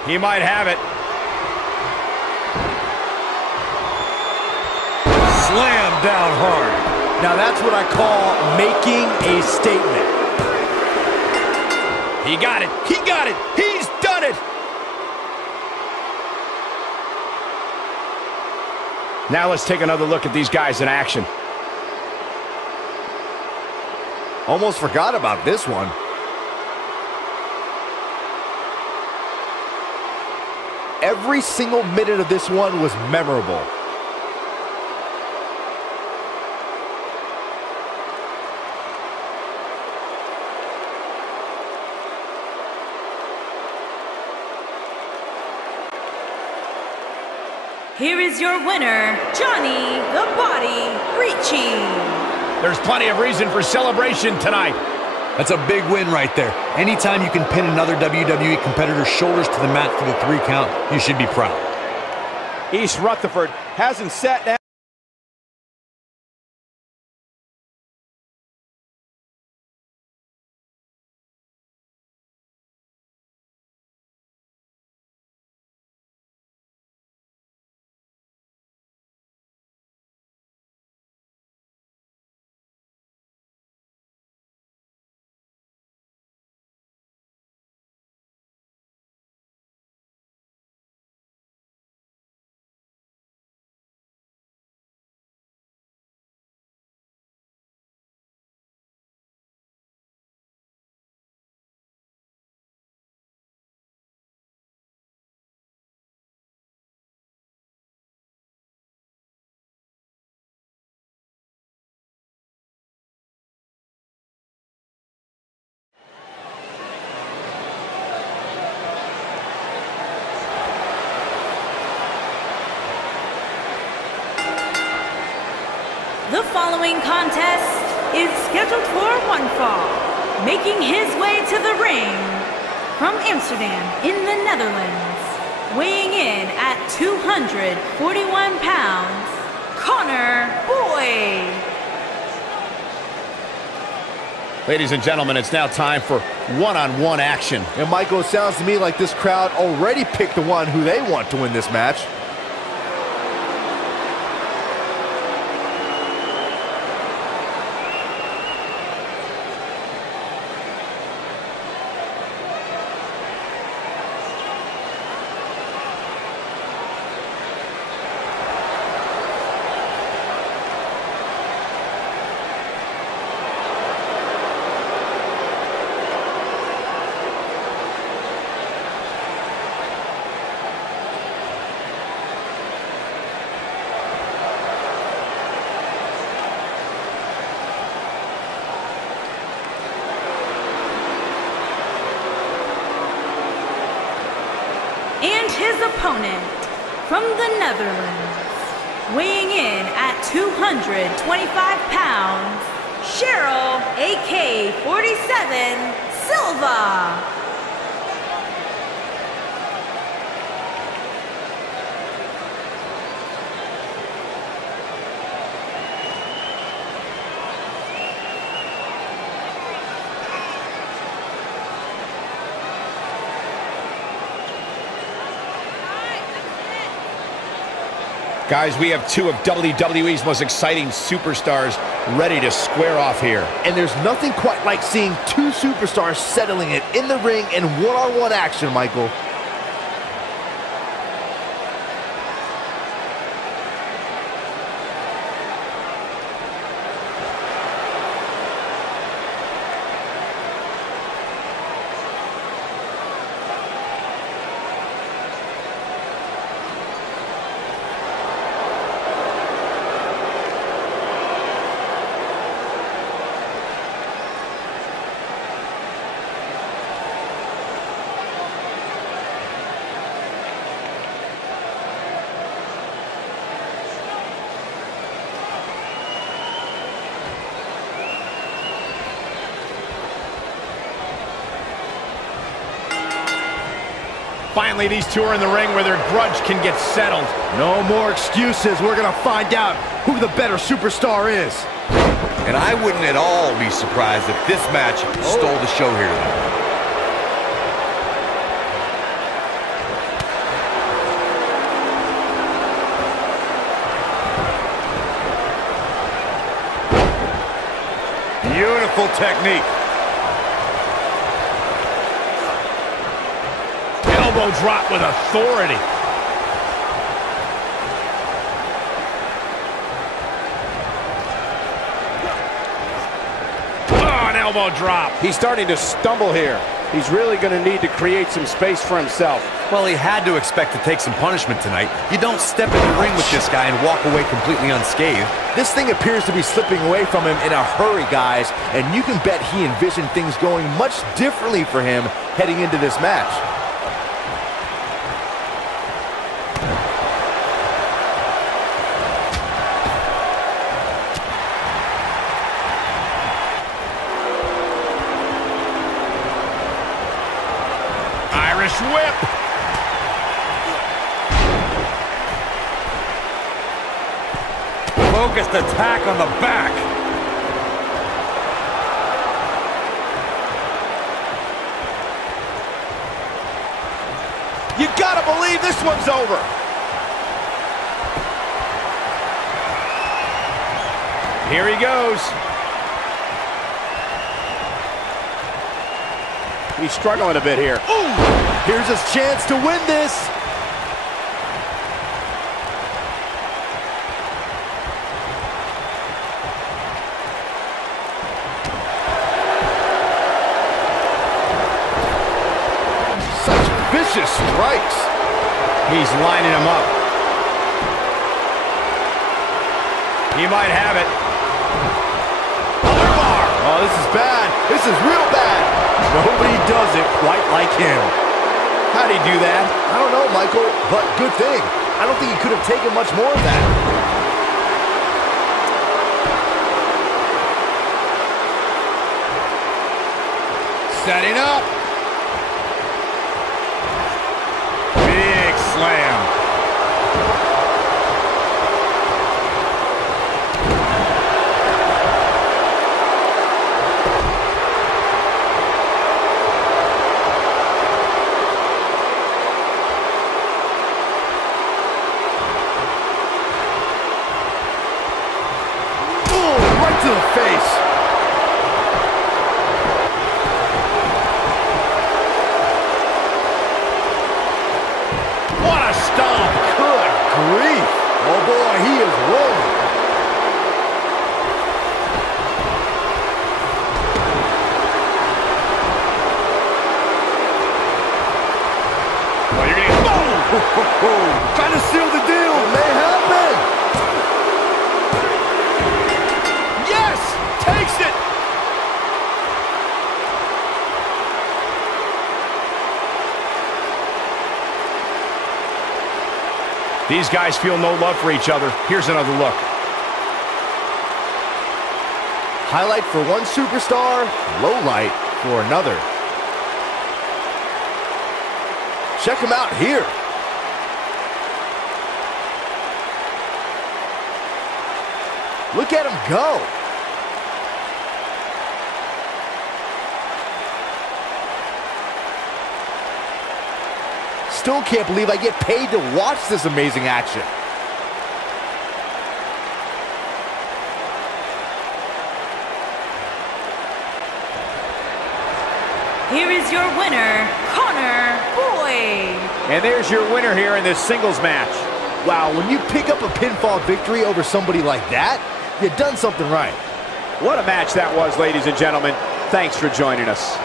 He might have it. Slam down hard. Now that's what I call making a statement. He got it. He got it. He's done it. Now let's take another look at these guys in action. Almost forgot about this one. Every single minute of this one was memorable. Here is your winner, Johnny the Body Ricci. There's plenty of reason for celebration tonight. That's a big win right there. Anytime you can pin another WWE competitor's shoulders to the mat for the 3 count, you should be proud. East Rutherford hasn't sat down. The following contest is scheduled for one fall. Making his way to the ring from Amsterdam in the Netherlands, weighing in at 241 pounds, Connor Boyd. Ladies and gentlemen, it's now time for one-on-one action. And Michael, it sounds to me like this crowd already picked the one who they want to win this match. And his opponent from the Netherlands, weighing in at 225 pounds, Cheryl, AK-47 Silva. Guys, we have two of WWE's most exciting superstars ready to square off here. And there's nothing quite like seeing two superstars settling it in the ring in one-on-one action, Michael. Finally, these two are in the ring where their grudge can get settled. No more excuses. We're going to find out who the better superstar is. And I wouldn't at all be surprised if this match stole the show here tonight. Beautiful technique. Elbow drop with authority. Oh, an elbow drop. He's starting to stumble here. He's really going to need to create some space for himself. Well, he had to expect to take some punishment tonight. You don't step in the ring with this guy and walk away completely unscathed. This thing appears to be slipping away from him in a hurry, guys, and you can bet he envisioned things going much differently for him heading into this match. Irish whip. Focused attack on the back. You gotta believe this one's over. Here he goes. He's struggling a bit here. Ooh! Here's his chance to win this. Such vicious strikes. He's lining him up. He might have it. Armbar. Oh, this is bad. This is real bad. Nobody does it quite like him. How'd he do that? I don't know, Michael, but good thing. I don't think he could have taken much more of that. to the face. What a stomp. Good grief. Oh boy, he is rolling. Well, you're gonna get... Trying to seal the deal. It may happen. Yes! Takes it! These guys feel no love for each other. Here's another look. Highlight for one superstar, low light for another. Check him out here. Look at him go. Still can't believe I get paid to watch this amazing action. Here is your winner, Connor Boyd. And there's your winner here in this singles match. Wow, when you pick up a pinfall victory over somebody like that, you've done something right. What a match that was, ladies and gentlemen. Thanks for joining us.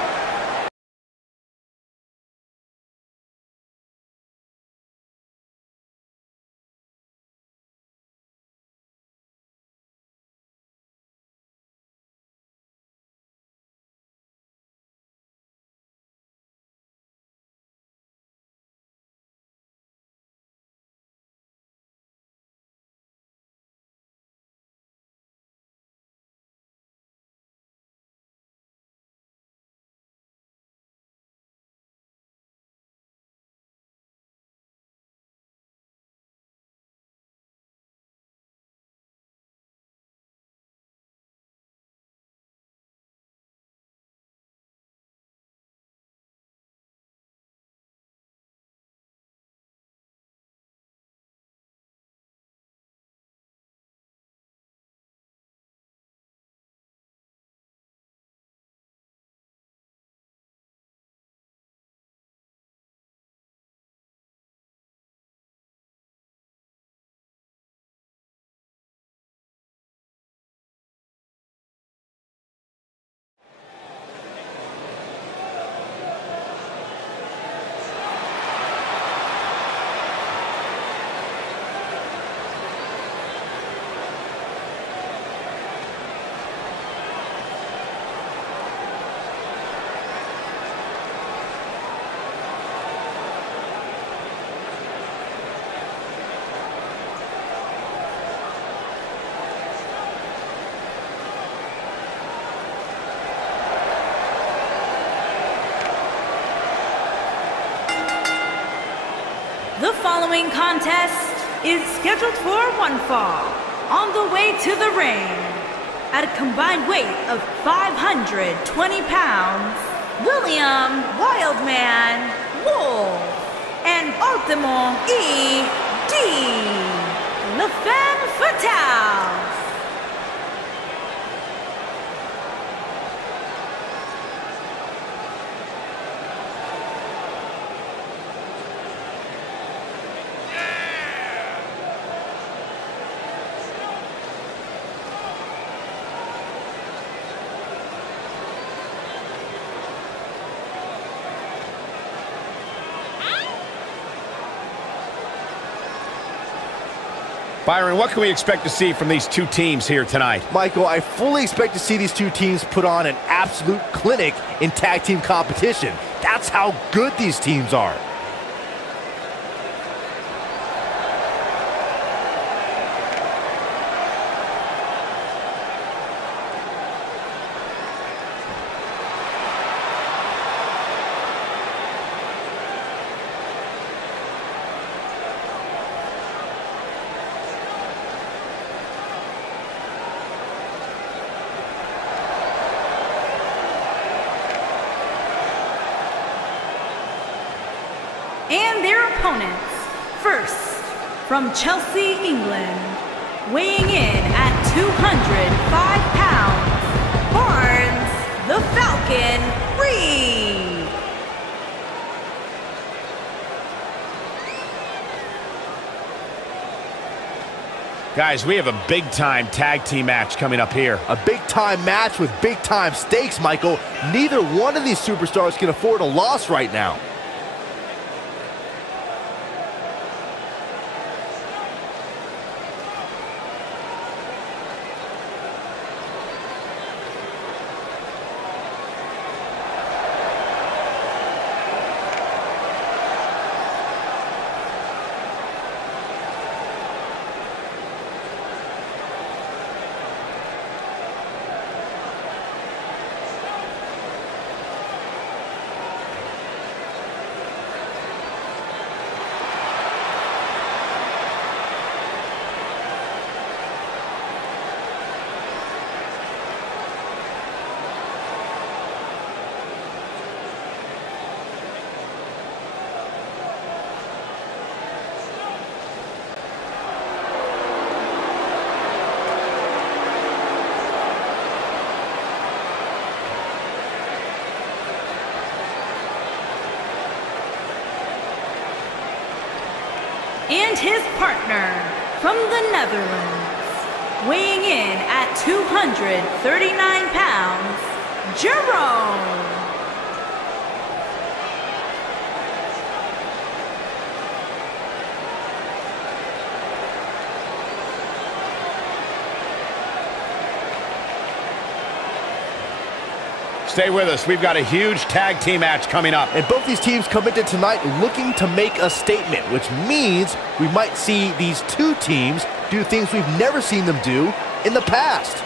The following contest is scheduled for one fall. On the way to the ring, at a combined weight of 520 pounds, William Wildman Wolf and Ultimo E.D. La Femme Fatale. Byron, what can we expect to see from these two teams here tonight? Michael, I fully expect to see these two teams put on an absolute clinic in tag team competition. That's how good these teams are. And their opponents, first, from Chelsea, England, weighing in at 205 pounds, Barnes, the Falcon, Reed. Guys, we have a big-time tag team match coming up here. A big-time match with big-time stakes, Michael. Neither one of these superstars can afford a loss right now. And his partner from the Netherlands, weighing in at 239 pounds, Jerome. Stay with us. We've got a huge tag team match coming up. And both these teams come into tonight looking to make a statement, which means we might see these two teams do things we've never seen them do in the past.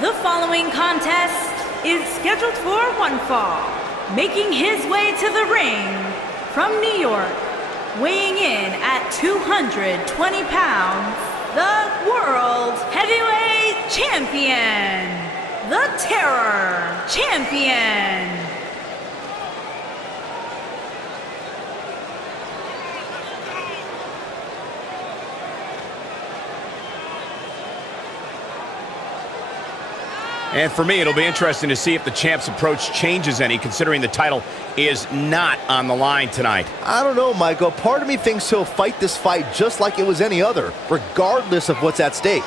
The following contest is scheduled for one fall. Making his way to the ring from New York, weighing in at 220 pounds, the World Heavyweight Champion, the Terror Champion. And for me, it'll be interesting to see if the champ's approach changes any, considering the title is not on the line tonight. I don't know, Michael. Part of me thinks he'll fight this fight just like it was any other, regardless of what's at stake.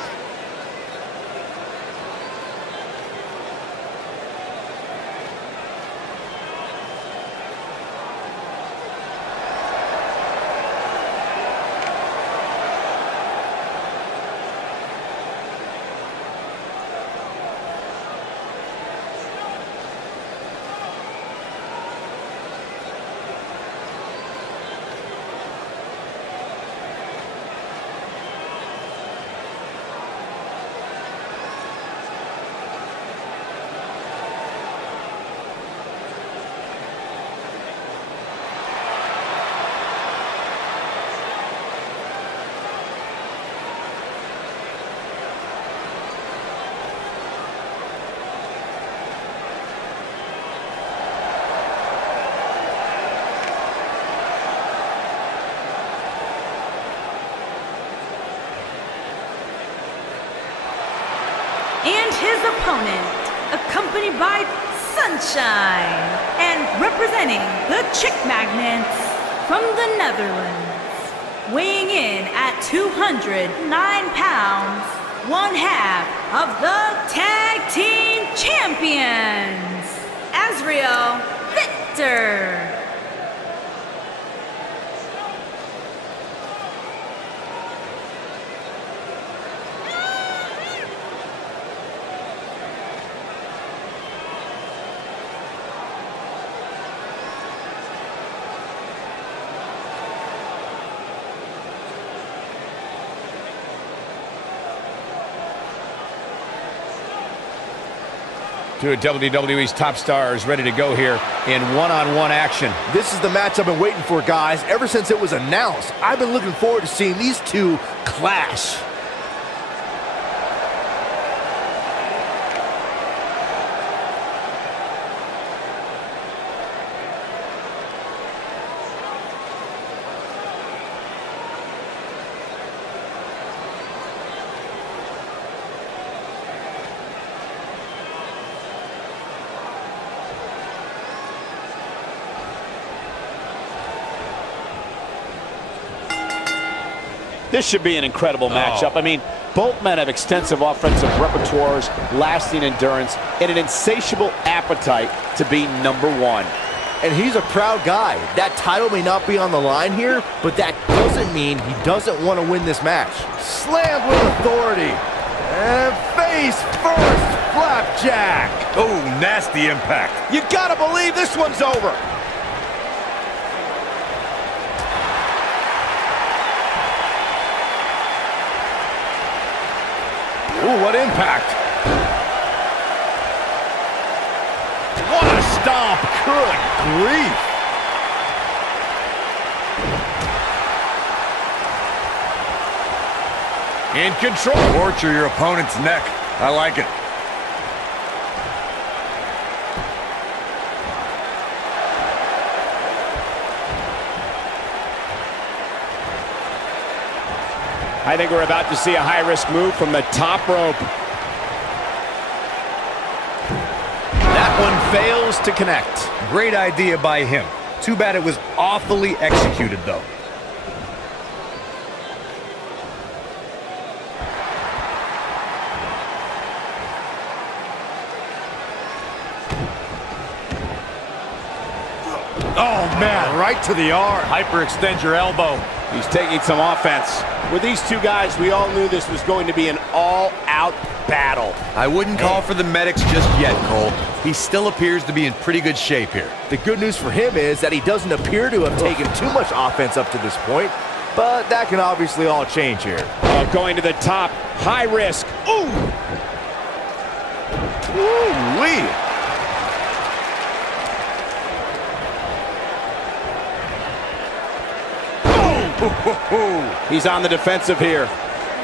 And his opponent, accompanied by Sunshine, and representing the Chick Magnets from the Netherlands, weighing in at 209 pounds, one half of the Tag Team Champions, Azriel Victor. Two of WWE's top stars ready to go here in one-on-one action. This is the match I've been waiting for, guys. Ever since it was announced, I've been looking forward to seeing these two clash. This should be an incredible matchup. I mean, both men have extensive offensive repertoires, lasting endurance, and an insatiable appetite to be number one. And he's a proud guy. That title may not be on the line here, but that doesn't mean he doesn't want to win this match. Slammed with authority. And face first, flapjack. Oh, nasty impact. You gotta believe this one's over. Ooh, what impact. What a stomp. Good grief. In control. Torture your opponent's neck. I like it. I think we're about to see a high-risk move from the top rope. That one fails to connect. Great idea by him. Too bad it was awfully executed, though. Oh, man, right to the arm. Hyperextend your elbow. He's taking some offense. With these two guys, we all knew this was going to be an all-out battle. I wouldn't call for the medics just yet, Cole. He still appears to be in pretty good shape here. The good news for him is that he doesn't appear to have taken too much offense up to this point, but that can obviously all change here. Going to the top, high risk. Ooh! Ooh-wee! He's on the defensive here.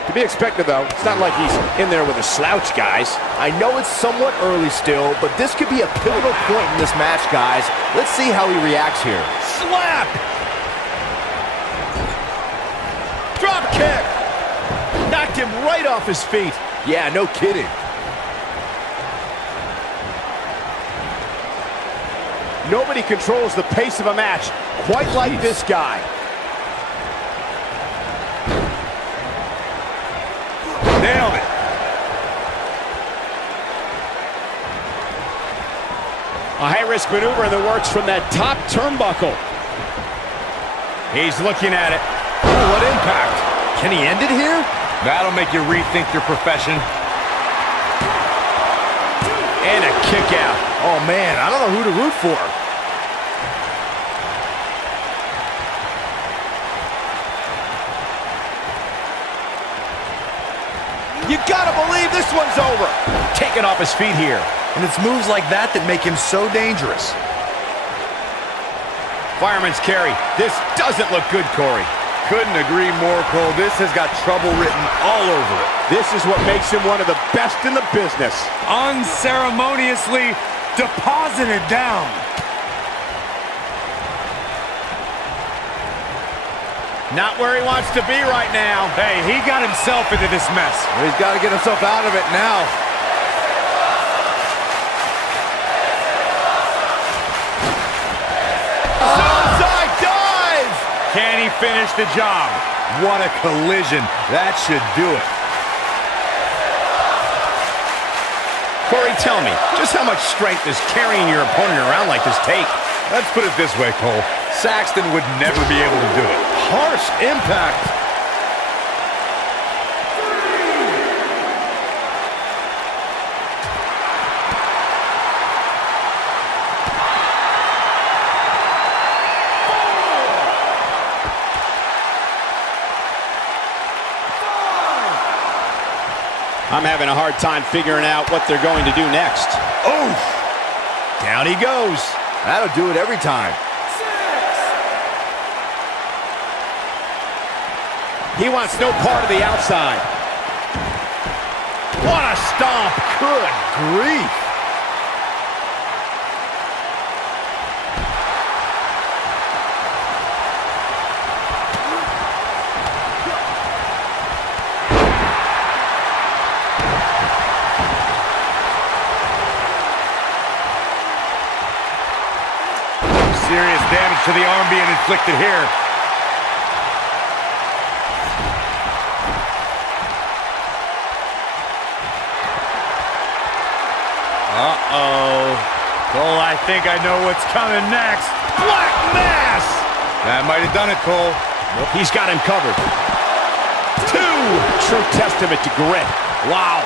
To be expected, though. It's not like he's in there with a slouch, guys. I know it's somewhat early still, but this could be a pivotal point in this match, guys. Let's see how he reacts here. Slap! Drop kick! Knocked him right off his feet. Yeah, no kidding. Nobody controls the pace of a match quite like this guy. Nailed it. A high-risk maneuver in the works from that top turnbuckle. He's looking at it. Oh, what impact. Can he end it here? That'll make you rethink your profession. And a kick out. Oh, man, I don't know who to root for. You gotta believe this one's over. Taken off his feet here. And it's moves like that that make him so dangerous. Fireman's carry. This doesn't look good, Corey. Couldn't agree more, Cole. This has got trouble written all over it. This is what makes him one of the best in the business. Unceremoniously deposited down. Not where he wants to be right now. Hey, he got himself into this mess. Well, he's got to get himself out of it now. Suicide dive! Can he finish the job? What a collision. That should do it. Corey, tell me, just how much strength does carrying your opponent around like this take? Let's put it this way, Cole. Saxton would never be able to do it. Harsh impact. I'm having a hard time figuring out what they're going to do next. Oh! Down he goes. That'll do it every time. He wants no part of the outside. What a stomp. Good grief. Serious damage to the arm being inflicted here. Uh-oh. Cole, I think I know what's coming next. Black Mass! That might have done it, Cole. He's got him covered. Two! True testament to grit. Wow.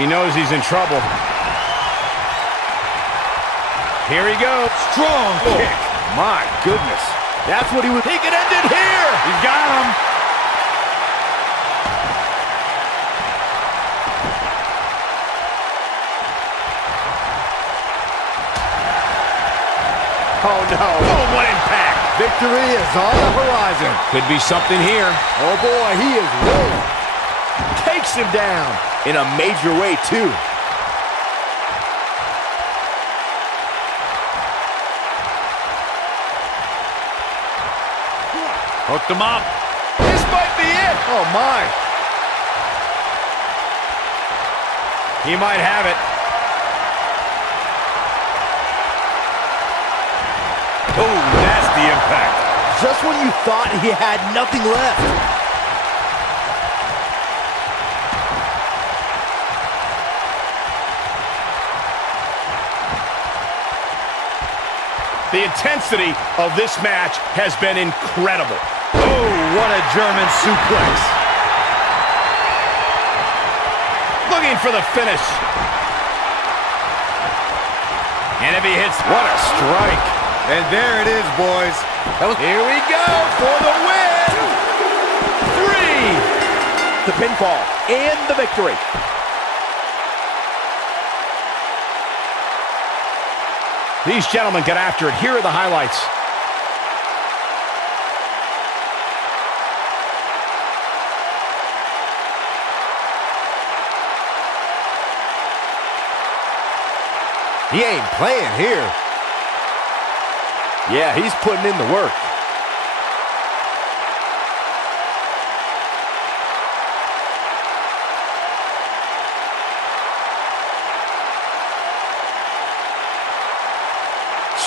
He knows he's in trouble. Here he goes. Strong kick. My goodness. That's what he was. He can end it here! He's got him. Oh, no. Oh, what impact. Victory is on the horizon. Could be something here. Oh, boy, he is rolling. Takes him down in a major way, too. Hooked him up. This might be it. Oh, my. He might have it. Oh, nasty impact. Just when you thought he had nothing left. The intensity of this match has been incredible. Oh, what a German suplex. Looking for the finish. And if he hits, What a strike. And there it is, boys. Here we go for the win. 3. The pinfall and the victory. these gentlemen get after it. Here are the highlights. He ain't playing here. Yeah, he's putting in the work.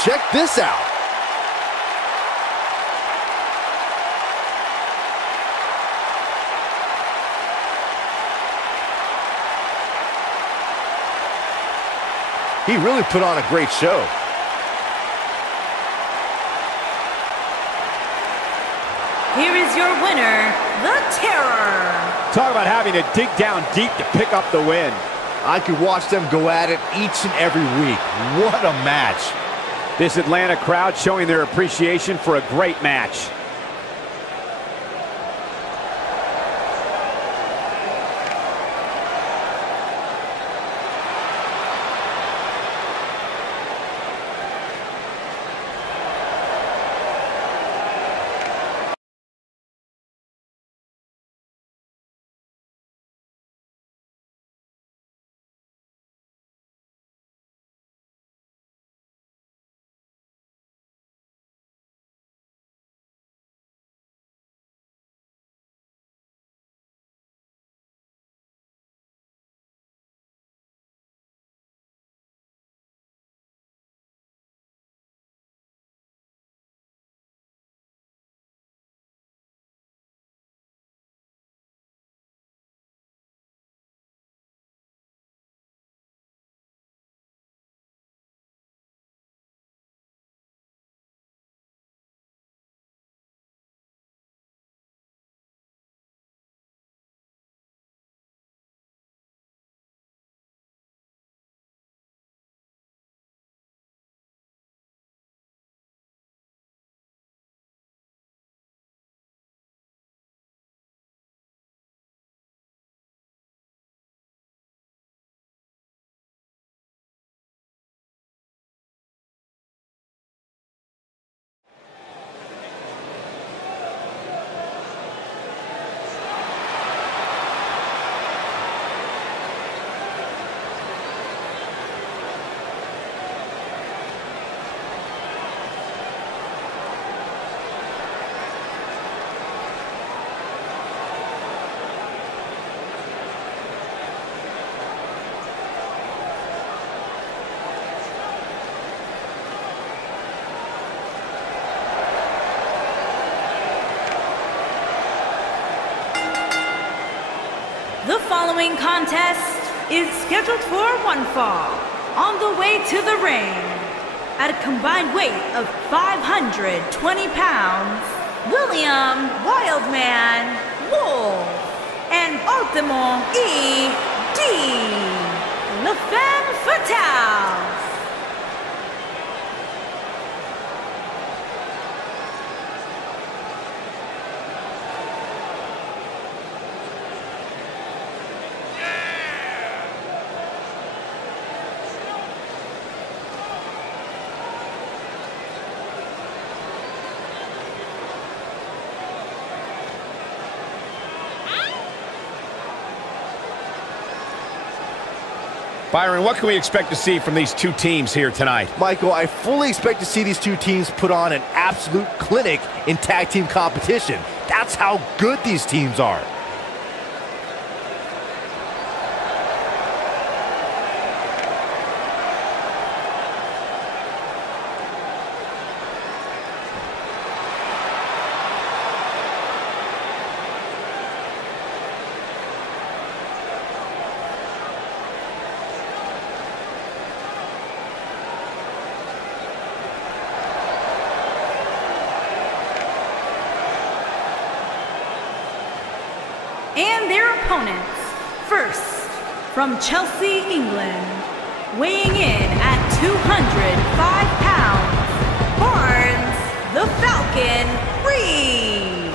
check this out. He really put on a great show. Here is your winner, the Terror. Talk about having to dig down deep to pick up the win. I could watch them go at it each and every week. What a match. This Atlanta crowd showing their appreciation for a great match. The following contest is scheduled for one fall. On the way to the ring, at a combined weight of 520 pounds, William Wildman Wolf and Ultimo E.D. La Femme Fatale. Byron, what can we expect to see from these two teams here tonight? Michael, I fully expect to see these two teams put on an absolute clinic in tag team competition. That's how good these teams are. And their opponents, first, from Chelsea, England, weighing in at 205 pounds, Barnes the Falcon Reed.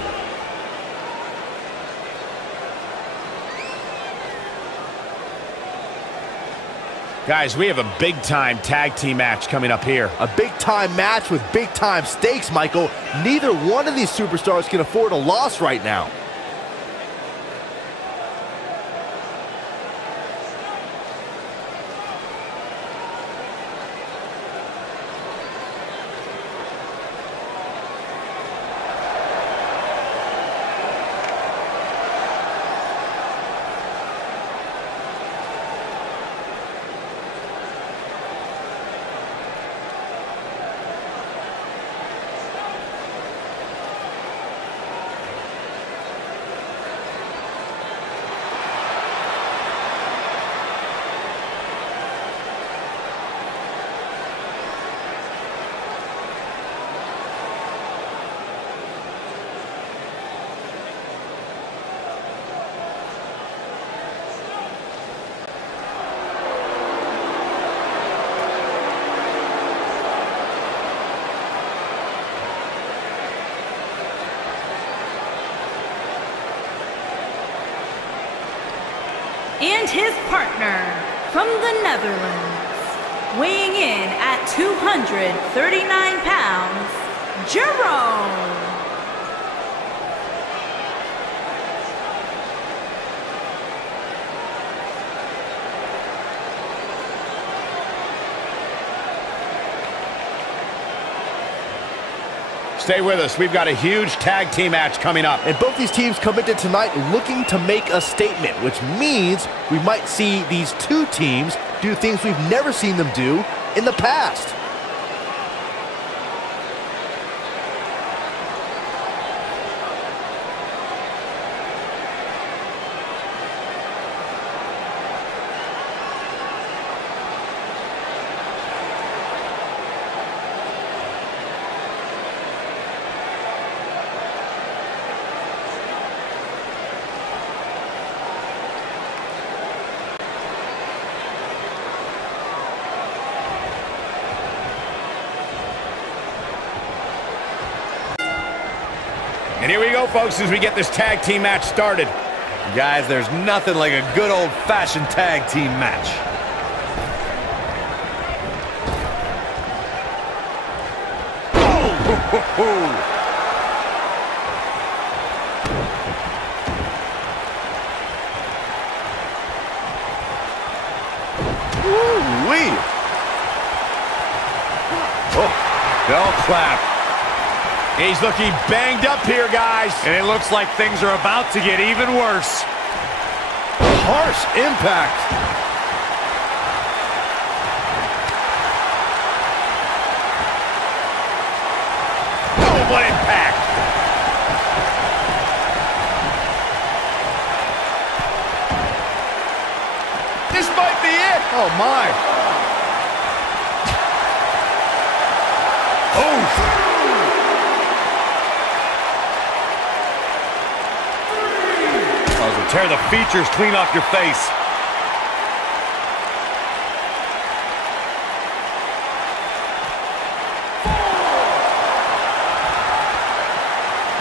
Guys, we have a big-time tag team match coming up here. A big-time match with big-time stakes, Michael. Neither one of these superstars can afford a loss right now. and his partner from the Netherlands, weighing in at 239 pounds, Jerome. Stay with us. We've got a huge tag team match coming up. And both these teams come into tonight looking to make a statement, which means we might see these two teams do things we've never seen them do in the past. And here we go, folks, as we get this tag team match started. Guys, there's nothing like a good old-fashioned tag team match. Woo-wee. Oh, bell clap. He's looking banged up here, guys. And it looks like things are about to get even worse. Harsh impact. Oh, what impact. This might be it. Oh, my. Tear the features clean off your face.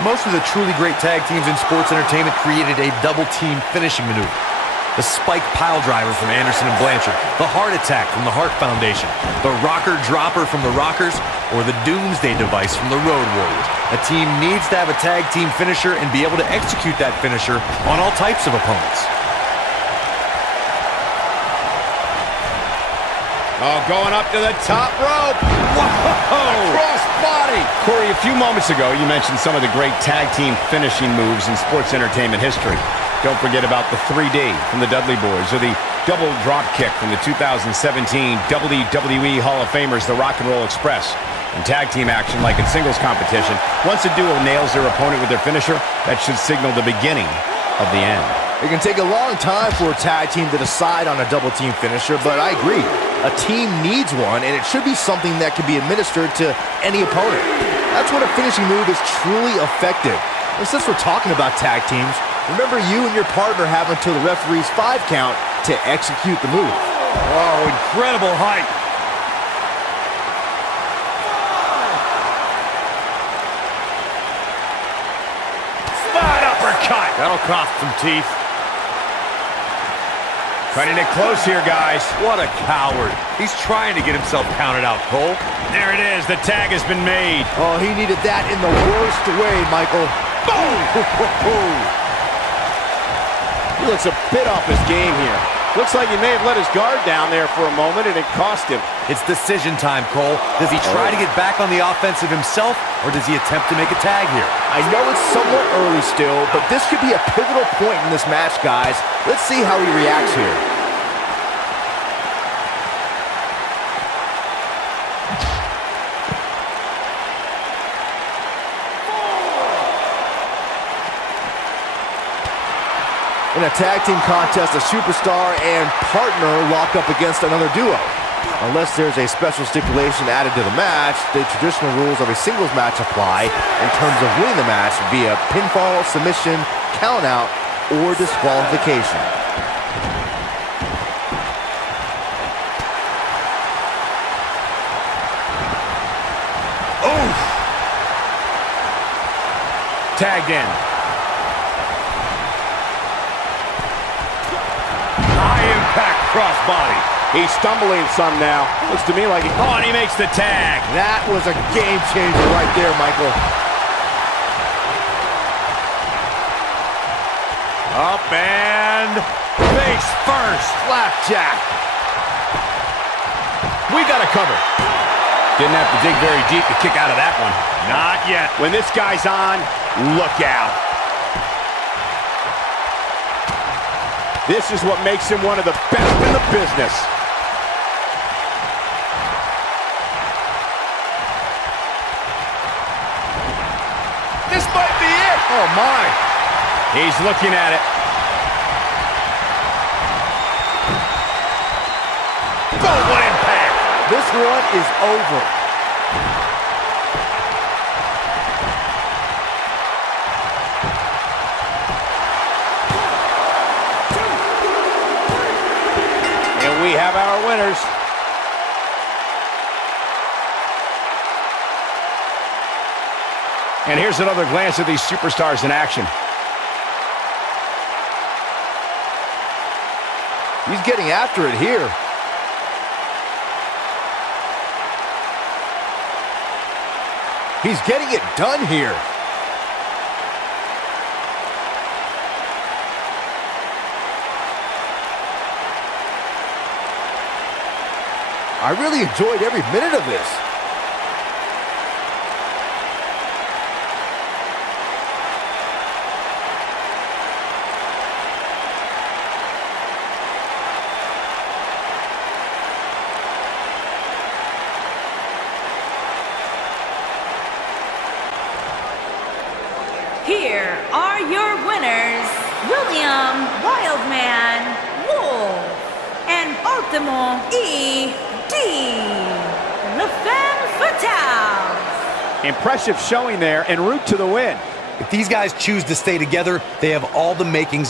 Most of the truly great tag teams in sports entertainment created a double team finishing maneuver. The spike pile driver from Anderson and Blanchard, the heart attack from the Hart Foundation, the rocker dropper from the Rockers, or the doomsday device from the Road Warriors. A team needs to have a tag team finisher and be able to execute that finisher on all types of opponents. Oh, going up to the top rope. Whoa! Cross body. Corey, a few moments ago, you mentioned some of the great tag team finishing moves in sports entertainment history. Don't forget about the 3D from the Dudley Boys, or the double drop kick from the 2017 WWE Hall of Famers, the Rock and Roll Express. In tag team action, like in singles competition, once a duo nails their opponent with their finisher, that should signal the beginning of the end. It can take a long time for a tag team to decide on a double team finisher, but I agree. A team needs one, and it should be something that can be administered to any opponent. That's when a finishing move is truly effective. And since we're talking about tag teams, remember you and your partner have until the referee's 5 count to execute the move. Oh, incredible height. Spot uppercut. That'll cost some teeth. Cutting it close here, guys. What a coward. He's trying to get himself counted out, Cole. There it is. The tag has been made. Oh, he needed that in the worst way, Michael. Boom! He looks a bit off his game here. Looks like he may have let his guard down there for a moment, and it cost him. It's decision time, Cole. Does he try to get back on the offensive himself, or does he attempt to make a tag here? I know it's somewhat early still, but this could be a pivotal point in this match, guys. Let's see how he reacts here. In a tag team contest, a superstar and partner lock up against another duo. Unless there's a special stipulation added to the match, the traditional rules of a singles match apply in terms of winning the match via pinfall, submission, countout, or disqualification. Oof! Tagged in. crossbody. He's stumbling some now. Looks to me like Oh, and he makes the tag. That was a game changer right there, Michael. Up and face first. Flapjack. We got a cover. Didn't have to dig very deep to kick out of that one. Not yet. when this guy's on, look out. This is what makes him one of the best in the business. This might be it. Oh, my. He's looking at it. Oh, what impact. This one is over. And we have our winners. And here's another glance at these superstars in action. He's getting after it here. He's getting it done here. I really enjoyed every minute of this. Here are your winners, William Wildman Wolf and Ultimo E.D. Le Femme Fatale. Impressive showing there en route to the win. If these guys choose to stay together, they have all the makings